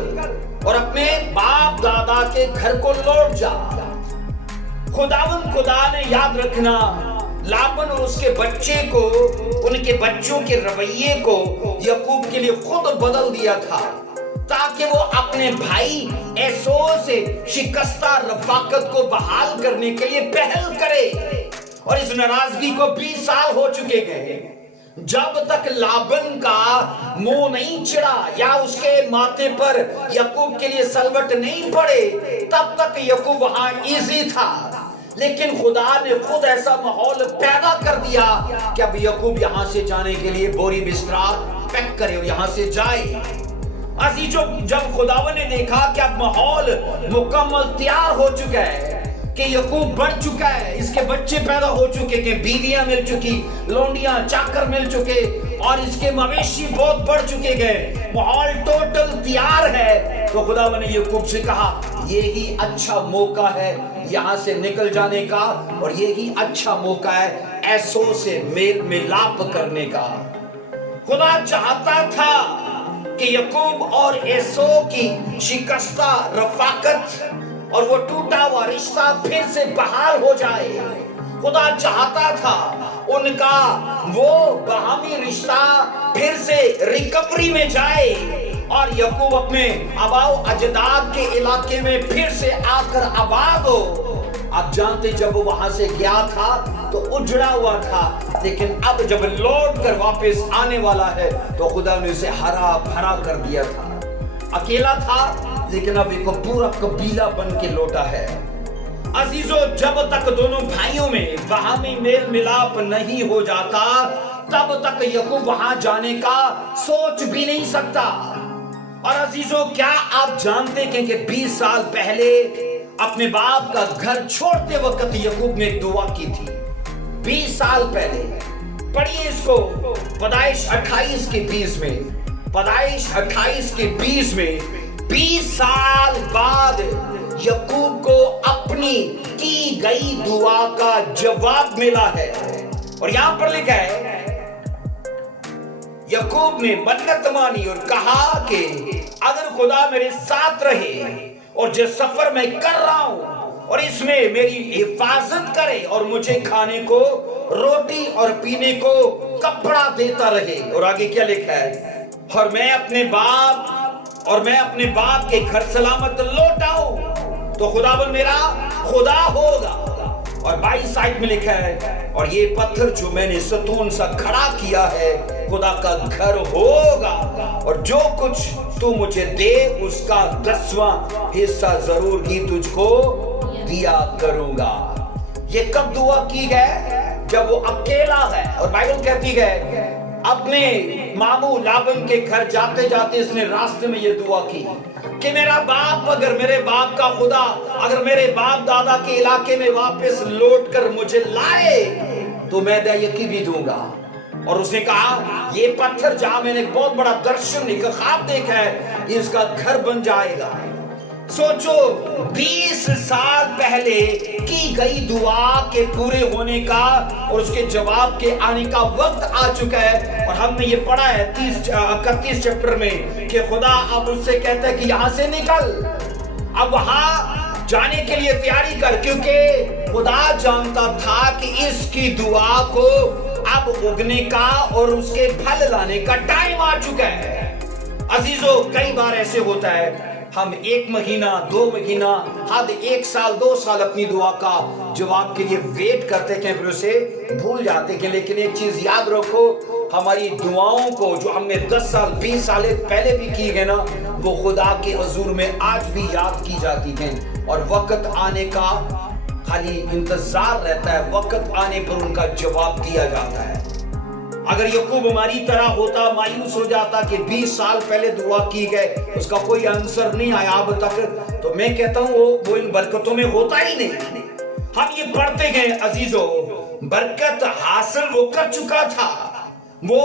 और अपने बाप दादा के घर को लौट जा। खुदा ने, याद रखना, लाबन और उसके बच्चे को, उनके बच्चों के रवैये को याकूब के लिए खुद बदल दिया था, ताकि वो अपने भाई एसो से शिकस्ता रफाकत को बहाल करने के लिए पहल करे। और इस नाराजगी को 20 साल हो चुके गए। जब तक लाबन का मुंह नहीं चिड़ा या उसके माथे पर याकूब के लिए सलवट नहीं पड़े, तब तक याकूब वहां इजी था। लेकिन खुदा ने खुद ऐसा माहौल पैदा कर दिया कि अब याकूब यहां से जाने के लिए बोरी बिस्तरा पैक करे और यहां से जाए। अजीजों, जब खुदावन ने देखा कि अब माहौल मुकम्मल तैयार हो चुका है, कि याकूब बढ़ चुका है, इसके बच्चे पैदा हो चुके, कि बीवियां मिल चुकी, लौंडियां चाकर मिल चुके, और इसके मवेशी बहुत बढ़ चुके गए, माहौल टोटल तैयार है, तो खुदावन ने याकूब से कहा ये ही अच्छा मौका है यहां से निकल जाने का, और ये ही अच्छा मौका है एसो से मेल मिलाप करने का। खुदा चाहता था कि याकूब और एसो की शिकस्ता रफाकत और वो टूटा हुआ रिश्ता फिर से बहाल हो जाए। खुदा चाहता था उनका वो बाहमी रिश्ता फिर से रिकवरी में जाए और याकूब अपने आबाओ अजदाद के इलाके में फिर से आकर आबाद हो। आप जानते जब वो वहां से गया था तो उजड़ा हुआ था, लेकिन अब जब लौट कर वापस आने वाला है तो खुदा ने उसे हरा भरा कर दिया था। अकेला था लेकिन अब एक पूरा कबीला बन के लौटा है। अजीजों, जब तक दोनों भाइयों में बाहमी मेल मिलाप नहीं हो जाता तब तक याकूब वहां जाने का सोच भी नहीं सकता। और अजीजों, क्या आप जानते हैं कि 20 साल पहले अपने बाप का घर छोड़ते वक्त याकूब ने एक दुआ की थी? 20 साल पहले। पढ़िए इसको पैदाइश 28 के 20 में। पैदाइश 28 के 20 में 20 साल बाद याकूब को अपनी की गई दुआ का जवाब मिला है। और यहां पर लिखा है याकूब ने मन्नत मानी और कहा कि अगर खुदा मेरे साथ रहे और जो सफर मैं कर रहा हूं और इसमें मेरी हिफाजत करे और मुझे खाने को रोटी और पीने को कपड़ा देता रहे। और आगे क्या लिखा है? और मैं अपने बाप के घर सलामत लौट आऊं तो खुदावन मेरा खुदा होगा। और 22 साइड में लिखा है और ये पत्थर जो मैंने सतून सा खड़ा किया है खुदा का घर होगा और जो कुछ तू मुझे दे उसका 10वां हिस्सा जरूर ही तुझको दिया करूंगा। ये कब दुआ की है? जब वो अकेला है। और बाइबल कहती है अपने मामू लाबन के घर जाते जाते इसने रास्ते में ये दुआ की कि मेरा बाप, अगर मेरे बाप का खुदा अगर मेरे बाप दादा के इलाके में वापस लौट कर मुझे लाए तो मैं दयाकी भी दूंगा। और उसने कहा ये पत्थर जहां मैंने बहुत बड़ा दर्शन एक ख्वाब देखा है इसका घर बन जाएगा। सोचो 20 साल पहले की गई दुआ के पूरे होने का और उसके जवाब के आने का वक्त आ चुका है। और हमने ये पढ़ा है 31 चैप्टर में कि खुदा अब उससे कहता है कि यहां से निकल, अब वहां जाने के लिए तैयारी कर, क्योंकि खुदा जानता था कि इसकी दुआ को अब उगने का और उसके फल लाने का टाइम आ चुका है। अजीजों, कई बार ऐसे होता है हम 1 महीना 2 महीना हद 1 साल 2 साल अपनी दुआ का जवाब के लिए वेट करते हैं, फिर उसे भूल जाते हैं। लेकिन एक चीज याद रखो, हमारी दुआओं को जो हमने 10 साल 20 साल पहले भी की है ना, वो खुदा के हुजूर में आज भी याद की जाती हैं और वक्त आने का खाली इंतजार रहता है, वक्त आने पर उनका जवाब दिया जाता है। अगर याकूब हमारी तरह होता, मायूस हो जाता कि 20 साल पहले दुआ की गए उसका कोई आंसर नहीं आया अब तक, तो मैं कहता हूं वो इन बरकतों में होता ही नहीं। हम ये पढ़ते गए अजीजों, बरकत हासिल वो कर चुका था, वो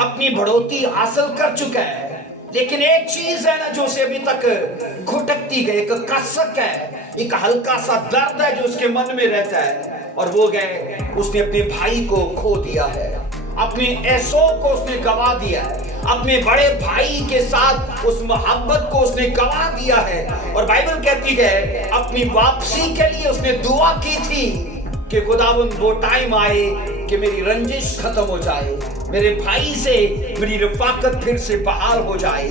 अपनी बढ़ोतरी हासिल कर चुका है, लेकिन एक चीज है ना जो उसे अभी तक घुटकती गई, एक कसक है, एक हल्का सा दर्द है जो उसके मन में रहता है, और वो गए उसने अपने भाई को खो दिया है, अपने ऐसो को उसने गवा दिया है, अपने बड़े भाई के साथ उस मोहब्बत को उसने गवा दिया है। और बाइबल कहती है अपनी वापसी के लिए उसने दुआ की थी कि खुदावंद वो टाइम आए कि मेरी रंजिश खत्म हो जाए, मेरे भाई से मेरी रफाकत फिर से बहाल हो जाए।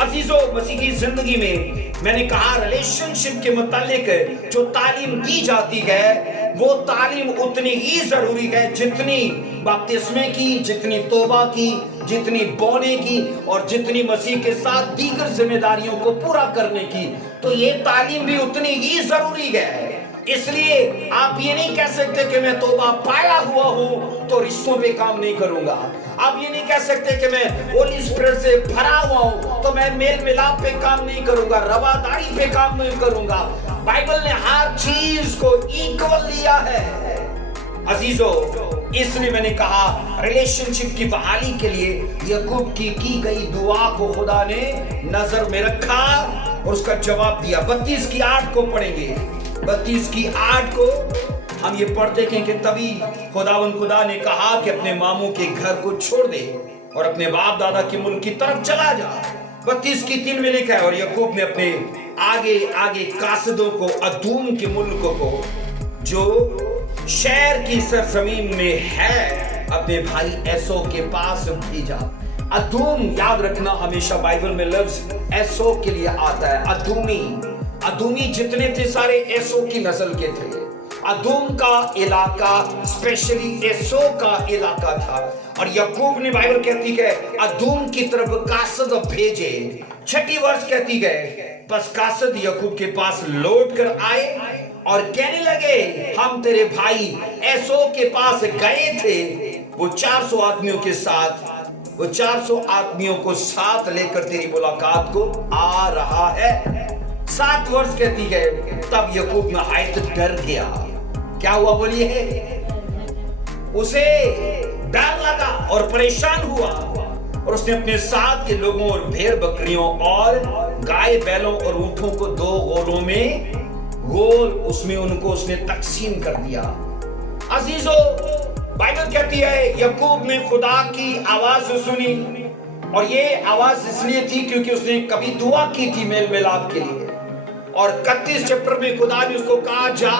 अजीजों, मसीह की जिंदगी में मैंने कहा रिलेशनशिप के मुतालिक जो तालीम दी जाती है वो तालीम उतनी ही जरूरी है जितनी बपतिस्मे की, जितनी तौबा की, जितनी बोने की और जितनी मसीह के साथ दीगर जिम्मेदारियों को पूरा करने की, तो ये तालीम भी उतनी ही जरूरी है। इसलिए आप ये नहीं कह सकते कि मैं तौबा पाया हुआ हूं तो रिश्तों पे काम नहीं करूंगा। आप ये नहीं कह सकते कि मैं होली स्पिरिट से भरा हुआ हूं तो मैं मेल मिलाप पे काम नहीं करूंगा, रवादारी पे काम नहीं करूंगा। बाइबल ने हर चीज को इक्वल लिया है अजीजों। इसलिए मैंने कहा रिलेशनशिप की बहाली के लिए याकूब की गई दुआ को खुदा ने नजर में रखा और उसका जवाब दिया। 32 की 8 को पढ़ेंगे। 32 की 8 को हम ये पढ़ते हैं कि तभी खुदा ने कहा कि अपने मामू के घर को छोड़ दे और अपने बाप दादा के मुल्क की तरफ चला जा। 32 की 3 में लिखा है और याकूब ने अपने आगे आगे कासदों को, अदूम के मुल्क को जो शहर की सरजमीन में है, अपने भाई एसो के पास भेजा। अदूम, याद रखना हमेशा बाइबल में लफ्ज एसो के लिए आता है। अदूमी जितने थे सारे एसो की नस्ल के थे। अदूम का इलाका स्पेशली एसो का इलाका था, और यकूब ने, बाइबल कहती है, अदूम की तरफ कासद भेजे। छठी वर्ष कहती है, बस कासद यकूब के पास लौट कर आए और कहने लगे, हम तेरे भाई एसो के पास गए थे, वो 400 आदमियों के साथ, वो 400 आदमियों को साथ लेकर तेरी मुलाकात को आ रहा है। 7 वर्ष कहती है, तब यकूब नहायत डर गया। क्या हुआ बोलिए? उसे डर लगा और परेशान हुआ, और उसने अपने साथ के लोगों और भेड़ बकरियों और गाय बैलों और ऊंटों को 2 गोलों में उसमें उनको उसने तकसीम कर दिया। अजीजों, बाइबल कहती है यकूब ने खुदा की आवाज सुनी, और ये आवाज इसलिए थी क्योंकि उसने कभी दुआ की थी मेल मिलाप के लिए, और 31 चैप्टर में खुदा ने उसको कहा जा,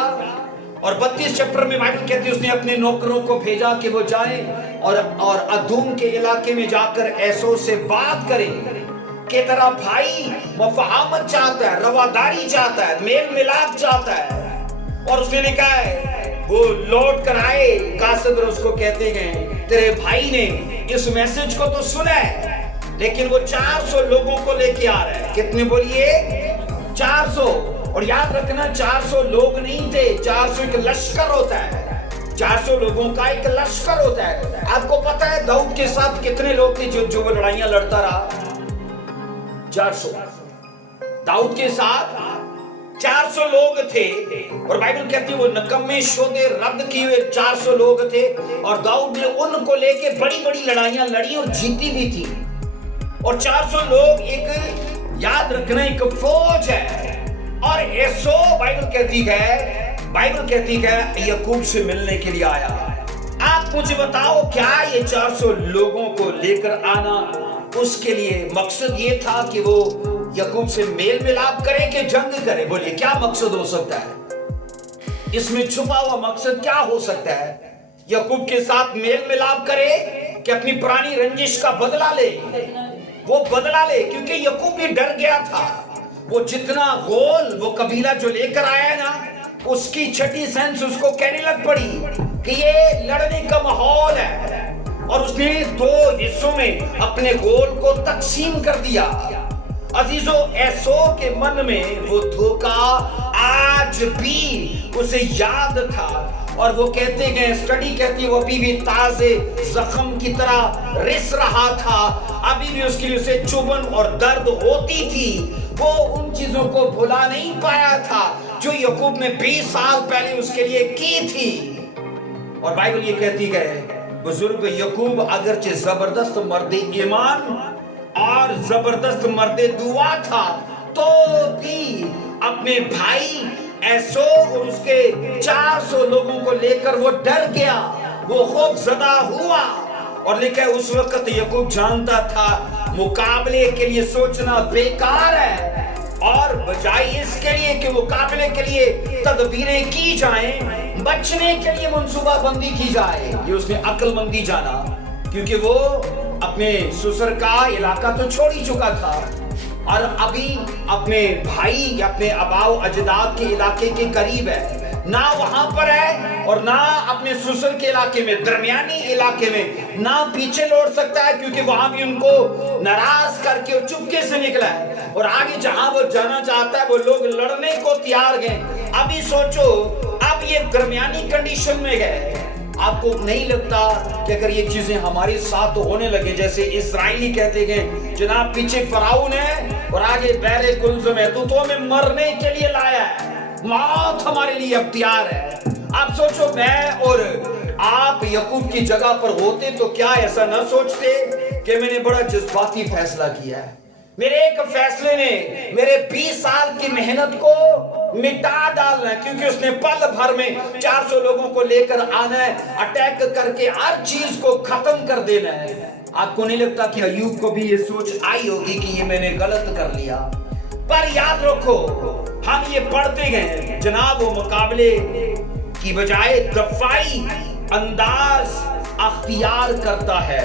और 32 चैप्टर में बाइबल कहती है उसने अपने नौकरों को भेजा कि वो जाएं और अदूम के इलाके में जाकर एसो से बात करें कि तेरा भाई मुफाहमत चाहता है, रवादारी चाहता है, मेल मिलाप चाहता है। और उसने लिखा है वो लौट कर आए। कासद उसको कहते हैं, तेरे भाई ने इस मैसेज को तो सुना है, लेकिन वो 400 लोगों को लेके आ रहा है। कितने बोलिए? 400। और याद रखना 400 लोग नहीं थे, 400 एक लश्कर होता है। 400 लोगों का एक लश्कर होता है। आपको पता है दाऊद के साथ कितने लोग थे जो वो लड़ाइयां लड़ता रहा? 400। दाऊद के साथ 400 लोग थे, और बाइबल कहती है वो नकम्मे शोधे रद्द किए हुए 400 लोग थे, और दाऊद ने उनको लेके बड़ी बड़ी लड़ाइयां लड़ी और जीती भी थी। और 400 लोग एक, याद रखना, एक फौज है। और एसो बाइबल कहती है यकूब से मिलने के लिए आया। आप मुझे बताओ, क्या ये 400 लोगों को लेकर आना उसके लिए मकसद ये था कि वो यकूब से मेल मिलाप करे कि जंग करे? बोलिए, क्या मकसद हो सकता है? इसमें छुपा हुआ मकसद क्या हो सकता है? यकूब के साथ मेल मिलाप करे कि अपनी पुरानी रंजिश का बदला ले? वो बदला ले, क्योंकि यकूब भी डर गया था। वो जितना गोल वो कबीला जो लेकर आया ना, उसकी छठी सेंस उसको कहने लग पड़ी कि ये लड़ने का माहौल है, और उसने 2 हिस्सों में अपने गोल को तकसीम कर दिया। अजीजों, एसो के मन में वो धोखा आज भी उसे याद था, और वो कहते हैं, स्टडी कहती है, वो अभी भी ताजे जख्म की तरह रिस रहा था। अभी भी उसके लिए उसे चुभन और दर्द होती थी। वो उन चीजों को भुला नहीं पाया था जो यकूब ने 20 साल पहले उसके लिए की थी। और बाइबल ये कहती है, बुजुर्ग यकूब अगरचे जबरदस्त मर्द ईमान और जबरदस्त मर्द दुआ था, तो भी अपने भाई एसो और उसके 400 लोगों को लेकर वो डर गया, वो खौफजदा हुआ। और लिखा है, उस वक्त यकूब जानता था मुकाबले के लिए सोचना बेकार है, और बजाय इसके लिए कि मुकाबले के लिए तदबीरें की जाएं, बचने के लिए मंसूबा बंदी की जाए। ये उसने अक्लमंदी जाना, क्योंकि वो अपने ससुर का इलाका तो छोड़ ही चुका था, और अभी अपने भाई या अपने अबाव अजदाद के इलाके के करीब है, ना वहां पर है और ना अपने ससुर के इलाके में, दरमियानी इलाके में ना पीछे लौट सकता है, क्योंकि वहां भी उनको नाराज करके और चुपके से निकला है। और आगे जहां वो जाना चाहता है वो लोग लड़ने को तैयार गए। अभी सोचो, अब ये दरमियानी कंडीशन में गए। आपको नहीं लगता कि अगर ये चीजें हमारे साथ तो होने लगे, जैसे इस्राएली कहते हैं जनाब पीछे फराउन है और आगे बहरे कुल्ज़ुम है, तो हमें मरने के लिए लाया है, मौत हमारे लिए अख्तियार है। आप सोचो, मैं और आप यकूब की जगह पर होते तो क्या ऐसा न सोचते कि मैंने बड़ा जज्बाती फैसला किया है, मेरे एक फैसले ने मेरे 20 साल की मेहनत को मिटा डालना है, क्योंकि उसने पल भर में 400 लोगों को लेकर आना है, अटैक करके हर चीज को खत्म कर देना है। आपको नहीं लगता कि अय्यूब को भी ये सोच आई होगी कि ये मैंने गलत कर लिया? पर याद रखो, हम ये पढ़ते गए, जनाब वो मुकाबले की बजाय दफाई अंदाज अख्तियार करता है।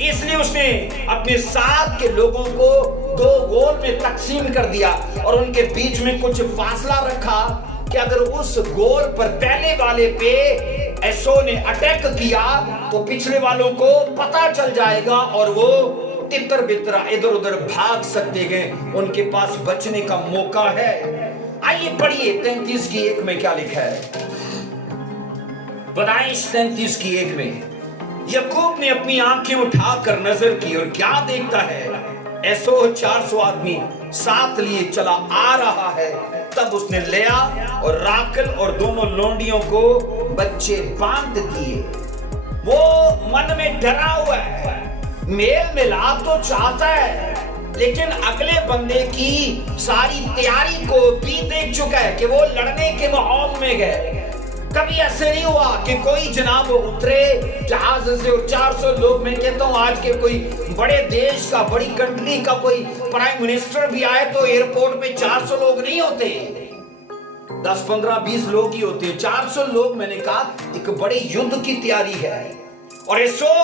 इसलिए उसने अपने साथ के लोगों को 2 गोल में तकसीम कर दिया और उनके बीच में कुछ फासला रखा कि अगर उस गोल पर पहले वाले पे एसो ने अटैक किया तो पिछले वालों को पता चल जाएगा और वो तितर बितरा इधर उधर भाग सकते हैं, उनके पास बचने का मौका है। आइए पढ़िए 33 की 1 में क्या लिखा है। पैदाइश 33 की 1 में याकूब ने अपनी आंखें उठाकर नजर की और क्या देखता है, एसो 400 आदमी साथ लिए चला आ रहा है। तब उसने लिया और राकल और दोनों लोंडियों को बच्चे बांध दिए। वो मन में डरा हुआ है, मेल मिलाप तो चाहता है, लेकिन अगले बंदे की सारी तैयारी को भी देख चुका है कि वो लड़ने के माहौल में गए। कभी ऐसे नहीं हुआ कि कोई जनाब उतरे जहाज से और 400 लोग, मैं कहता हूं आज के कोई बड़े देश का, बड़ी कंट्री का कोई प्राइम मिनिस्टर भी आए तो एयरपोर्ट पे 400 लोग नहीं होते, 10, 15, 20 लोग ही होते हैं। 400 लोग, मैंने कहा एक बड़े युद्ध की तैयारी है। और एसो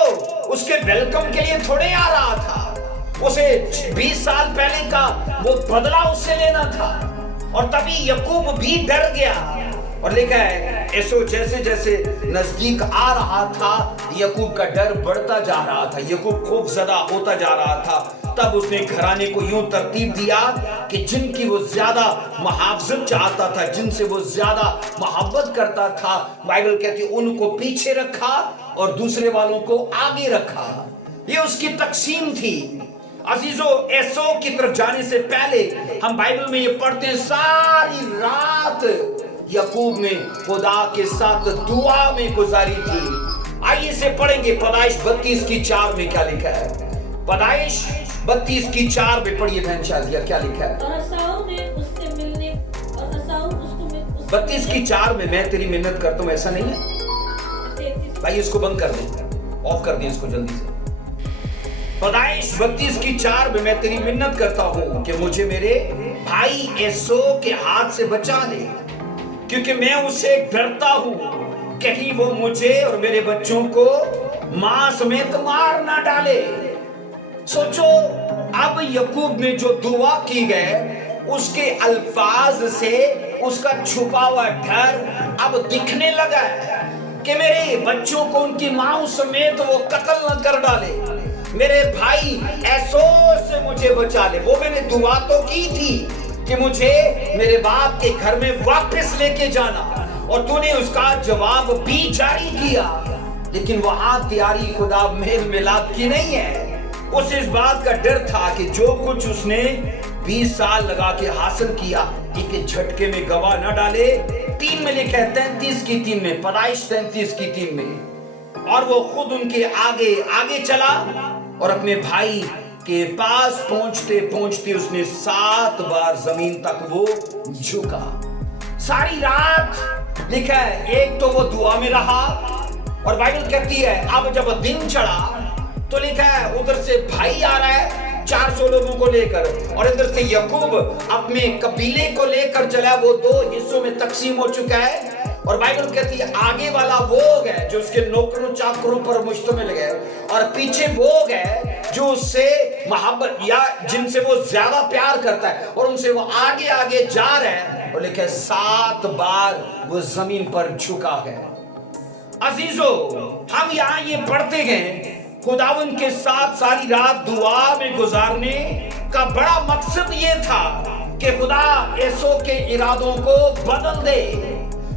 उसके वेलकम के लिए थोड़े आ रहा था, उसे 20 साल पहले का वो बदला उससे लेना था। और तभी याकूब भी डर गया। और लिखा है एसो जैसे जैसे नजदीक आ रहा था याकूब का डर बढ़ता जा रहा था, याकूब खूब ज़्यादा होता जा रहा था। तब उसने घराने को यूं तरतीब दिया कि जिनकी वो ज्यादा मुहाफ़ज़त चाहता था, जिनसे वो ज्यादा मोहब्बत करता था, बाइबल कहती है उनको पीछे रखा और दूसरे वालों को आगे रखा। ये उसकी तकसीम थी। अजीजों, एसो की तरफ जाने से पहले हम बाइबल में ये पढ़ते हैं, सारी रात याकूब ने खुदा के साथ दुआ में गुजारी थी। आइए इसे पढ़ेंगे। पैदाइश 32 की 4 में क्या लिखा है। पैदाइश 32 की 4 में पढ़िए बहन शादिया, क्या लिखा है। और एसाव ने उससे मिलने और एसाव उसको 32 की 4 में मैं तेरी मिन्नत करता हूं, ऐसा नहीं है भाई, इसको बंद कर दें, ऑफ कर दें इसको जल्दी से। पैदाइश 32 की 4 में मैं तेरी मिन्नत करता हूं कि मुझे मेरे भाई एसो के हाथ से बचा ले, क्योंकि मैं उससे डरता हूं कहीं वो मुझे और मेरे बच्चों को मां समेत मार ना डाले। सोचो, अब याकूब ने जो दुआ की गए उसके अल्फाज से उसका छुपा हुआ डर अब दिखने लगा है कि मेरे बच्चों को उनकी मां समेत वो कत्ल न कर डाले, मेरे भाई एसो से मुझे बचा ले। वो मैंने दुआ तो की थी कि मुझे मेरे बाप के घर में वापस लेके जाना, और तूने उसका जवाब भी जारी किया, लेकिन वहां तैयारी खुदा मेल मिलाप की नहीं है। उसे इस बात का डर था कि जो कुछ उसने 20 साल लगा के हासिल किया एक झटके में गवा न डाले। 3 में लिखा है 33 की 3 में, पैदाइश 33 की 3 में, और वो खुद उनके आगे आगे चला और अपने भाई के पास पहुंचते पहुंचते उसने 7 बार जमीन तक वो झुका। सारी रात लिखा है, एक तो वो दुआ में रहा, और बाइबल कहती है अब जब दिन चढ़ा तो लिखा है उधर से भाई आ रहा है 400 लोगों को लेकर, और इधर से याकूब अपने कबीले को लेकर चला। वो 2 हिस्सों में तकसीम हो चुका है, और बाइबल कहती है आगे वाला वो है जो उसके नौकरों चाकरों पर मुश्तमिल है, और पीछे वो है जो उससे मोहब्बत या जिनसे वो ज्यादा प्यार करता है, और उनसे वो आगे आगे जा रहे हैं। और लिखा है 7 बार वो जमीन पर झुका है। अजीजों, हम यहाँ ये पढ़ते गए, खुदावन के साथ सारी रात दुआ में गुजारने का बड़ा मकसद ये था कि खुदा एसो के इरादों को बदल दे।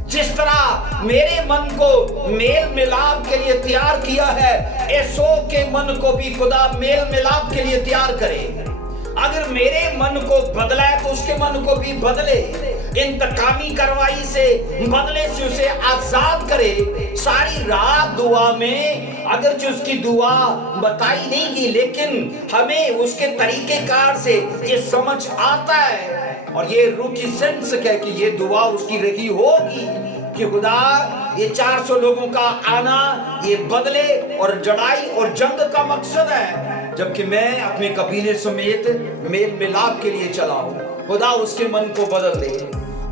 जिस तरह मेरे मन को मेल मिलाप के लिए तैयार किया है, एसो के मन को भी खुदा मेल मिलाप के लिए तैयार करे। अगर मेरे मन को बदला है तो उसके मन को भी बदले, इंतकामी कार्रवाई से बदले से उसे आजाद करे। सारी रात दुआ में अगर जो उसकी दुआ बताई नहीं गई, लेकिन हमें उसके तरीकेकार से ये समझ आता है, और ये रूह की सेंस है कि ये दुआ उसकी रही होगी कि खुदा ये 400 लोगों का आना ये बदले और जड़ाई और जंग का मकसद है, जबकि मैं अपने कबीले समेत मेल मिलाप के लिए चला हूं। खुदा उसके मन को बदल दे।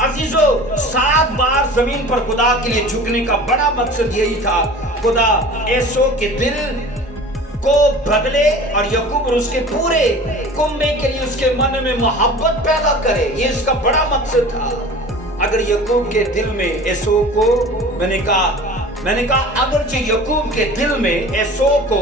अजीजों, 7 बार जमीन पर खुदा के लिए झुकने का बड़ा मकसद यही था, खुदा एसो के दिल को बदले और याकूब और उसके पूरे कुंबे के लिए उसके मन में मोहब्बत पैदा करे। ये इसका बड़ा मकसद था। अगर याकूब के दिल में एसो को, मैंने कहा अगर याकूब के दिल में एसो को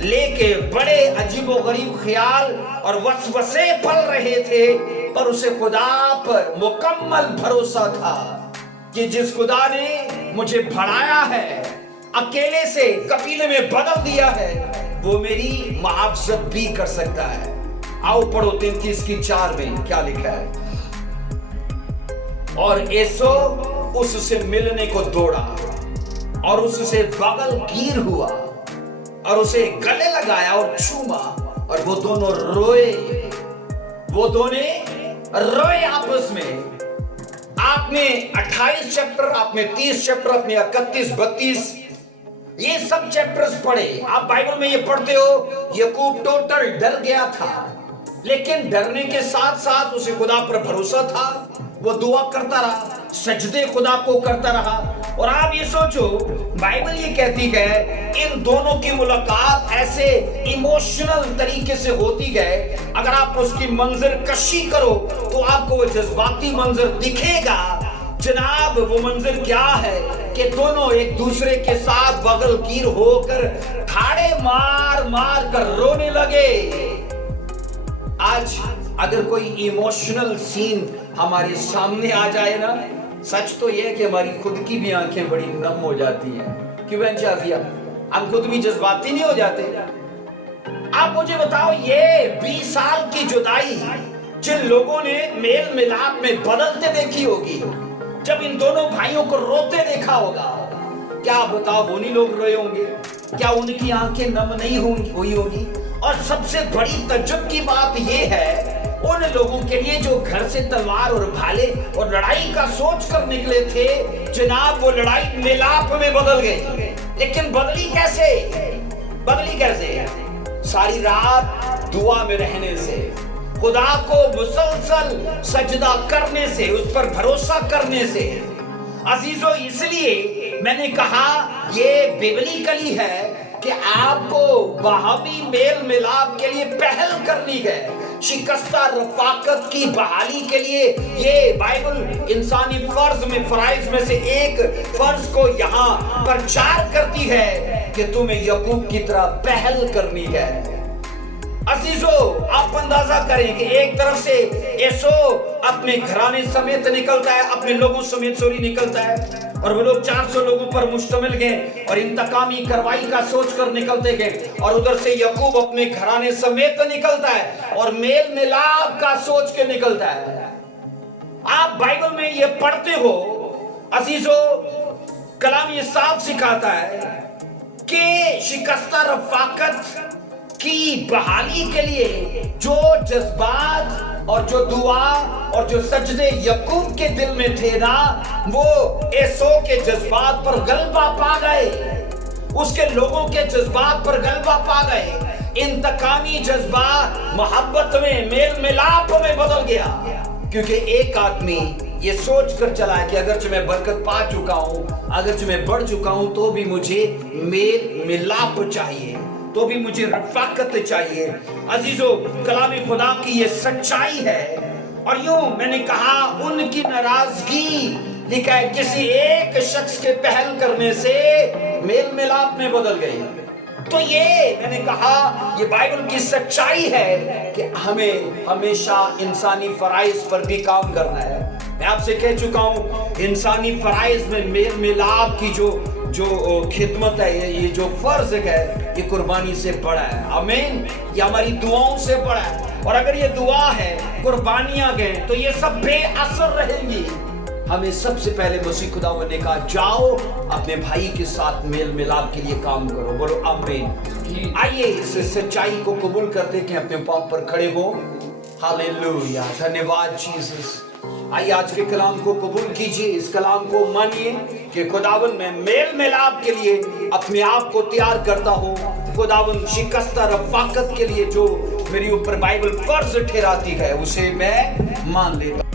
लेके बड़े अजीबोगरीब ख्याल और वसवसे पल रहे थे, पर उसे खुदा पर मुकम्मल भरोसा था कि जिस खुदा ने मुझे बढ़ाया है, अकेले से कबीले में बदल दिया है, वो मेरी मुआवजत भी कर सकता है। आओ पढ़ो 33:4 में क्या लिखा है। और एसो उससे मिलने को दौड़ा और उससे बगल गिर हुआ और उसे गले लगाया और चूमा, और वो दोनों रोए आपस में। आपने 28 चैप्टर, आपने 30 चैप्टर, आपने 31, 32 ये सब चैप्टर्स पढ़े। आप बाइबल में ये पढ़ते हो, याकूब टोटल डर गया था, लेकिन डरने के साथ साथ उसे खुदा पर भरोसा था। वो दुआ करता रहा, सजदे खुदा को करता रहा। और आप ये सोचो, बाइबल ये कहती है इन दोनों की मुलाकात ऐसे इमोशनल तरीके से होती है, अगर आप उसकी मंजर कशी करो तो आपको वो जज्बाती मंजर दिखेगा। जनाब, वो मंजर क्या है कि दोनों एक दूसरे के साथ बगल गिर होकर ठाड़े मार मार कर रोने लगे। आज अगर कोई इमोशनल सीन हमारे सामने आ जाए ना, सच तो यह है कि हमारी खुद की भी आंखें बड़ी नम हो जाती हैं। क्यों बहन शाजिया, हम खुद भी जज्बाती नहीं हो जाते? आप मुझे बताओ, ये 20 साल की जुदाई जिन लोगों ने मेल मिलाप में बदलते देखी होगी, जब इन दोनों भाइयों को रोते देखा होगा, क्या बताओ वो नहीं लोग रोए होंगे? क्या उनकी आंखें नम नहीं हुई होगी? और सबसे बड़ी तज्जुब की बात यह है, उन लोगों के लिए जो घर से तलवार और भाले और लड़ाई का सोच कर निकले थे, जनाब वो लड़ाई मिलाप में बदल गई। लेकिन बदली कैसे? सारी रात दुआ में रहने से, खुदा को मुसलसल सजदा करने से, उस पर भरोसा करने से। अजीजों, इसलिए मैंने कहा ये बिबलिकली है कि आपको बाहमी मेल मिलाप के लिए पहल करनी है। शिकस्ता रफाकत की बहाली के लिए ये बाइबल इंसानी फराइज में से एक फर्ज को यहाँ प्रचार करती है कि तुम्हें याकूब की तरह पहल करनी है। अजीजों, आप अंदाजा करें कि एक तरफ से एसो अपने घराने समेत निकलता है, अपने लोगों समेत निकलता है, और वो लोग 400 लोगों पर मुश्तमिल गए और इंतकामी कार्रवाई का सोच कर निकलते गए। और उधर से याकूब अपने घराने समेत निकलता है और मेल मिलाप का सोच के निकलता है। आप बाइबल में ये पढ़ते हो अजीजों, कलाम ये साफ सिखाता है कि शिकस्ता रफाकत की बहाली के लिए जो जज्बात और जो दुआ और जो सजदे याकूब के दिल में थे ना, वो एसो के जज्बात पर गलबा पा गए, उसके लोगों के जज्बात पर गलबा पा गए। इंतकामी जज्बा मोहब्बत में, मेल मिलाप में बदल गया, क्योंकि एक आदमी ये सोच कर चला है कि अगर मैं बरकत पा चुका हूं, अगर मैं बढ़ चुका हूं, तो भी मुझे मेल मिलाप चाहिए, तो भी मुझे रफाकत चाहिए। अजीजों, कलाम खुदा की ये सच्चाई है। और यूं मैंने कहा, उनकी नाराजगी लिखा है किसी एक शख्स के पहल करने से मेल मिलाप में बदल गई। तो ये मैंने कहा, ये बाइबल की सच्चाई है कि हमें हमेशा इंसानी फराइज पर भी काम करना है। मैं आपसे कह चुका हूं, इंसानी फराइज में मेल मिलाप की जो खिदमत है, ये जो फर्ज है, ये कुर्बानी से बड़ा है। आमीन। ये हमारी दुआओं से बड़ा है। और अगर ये दुआ है, कुर्बानियां गए, तो ये सब बेअसर रहेंगी। हमें सबसे पहले मसीह खुदावंद ने कहा, जाओ अपने भाई के साथ मेल मिलाप के लिए काम करो। बोलो आमीन। आइए इस सच्चाई को कबूल करते कि अपने पांव पर खड़े हो। हालेलुया, धन्यवाद जीसस। आइए आज के कलाम को कबूल कीजिए, इस कलाम को मानिए कि खुदावंद में मेल मिलाप के लिए अपने आप को तैयार करता हूँ। खुदावंद शिकस्ता रफाकत के लिए जो मेरे ऊपर बाइबल कर्ज ठहराती है उसे मैं मान लेता हूं।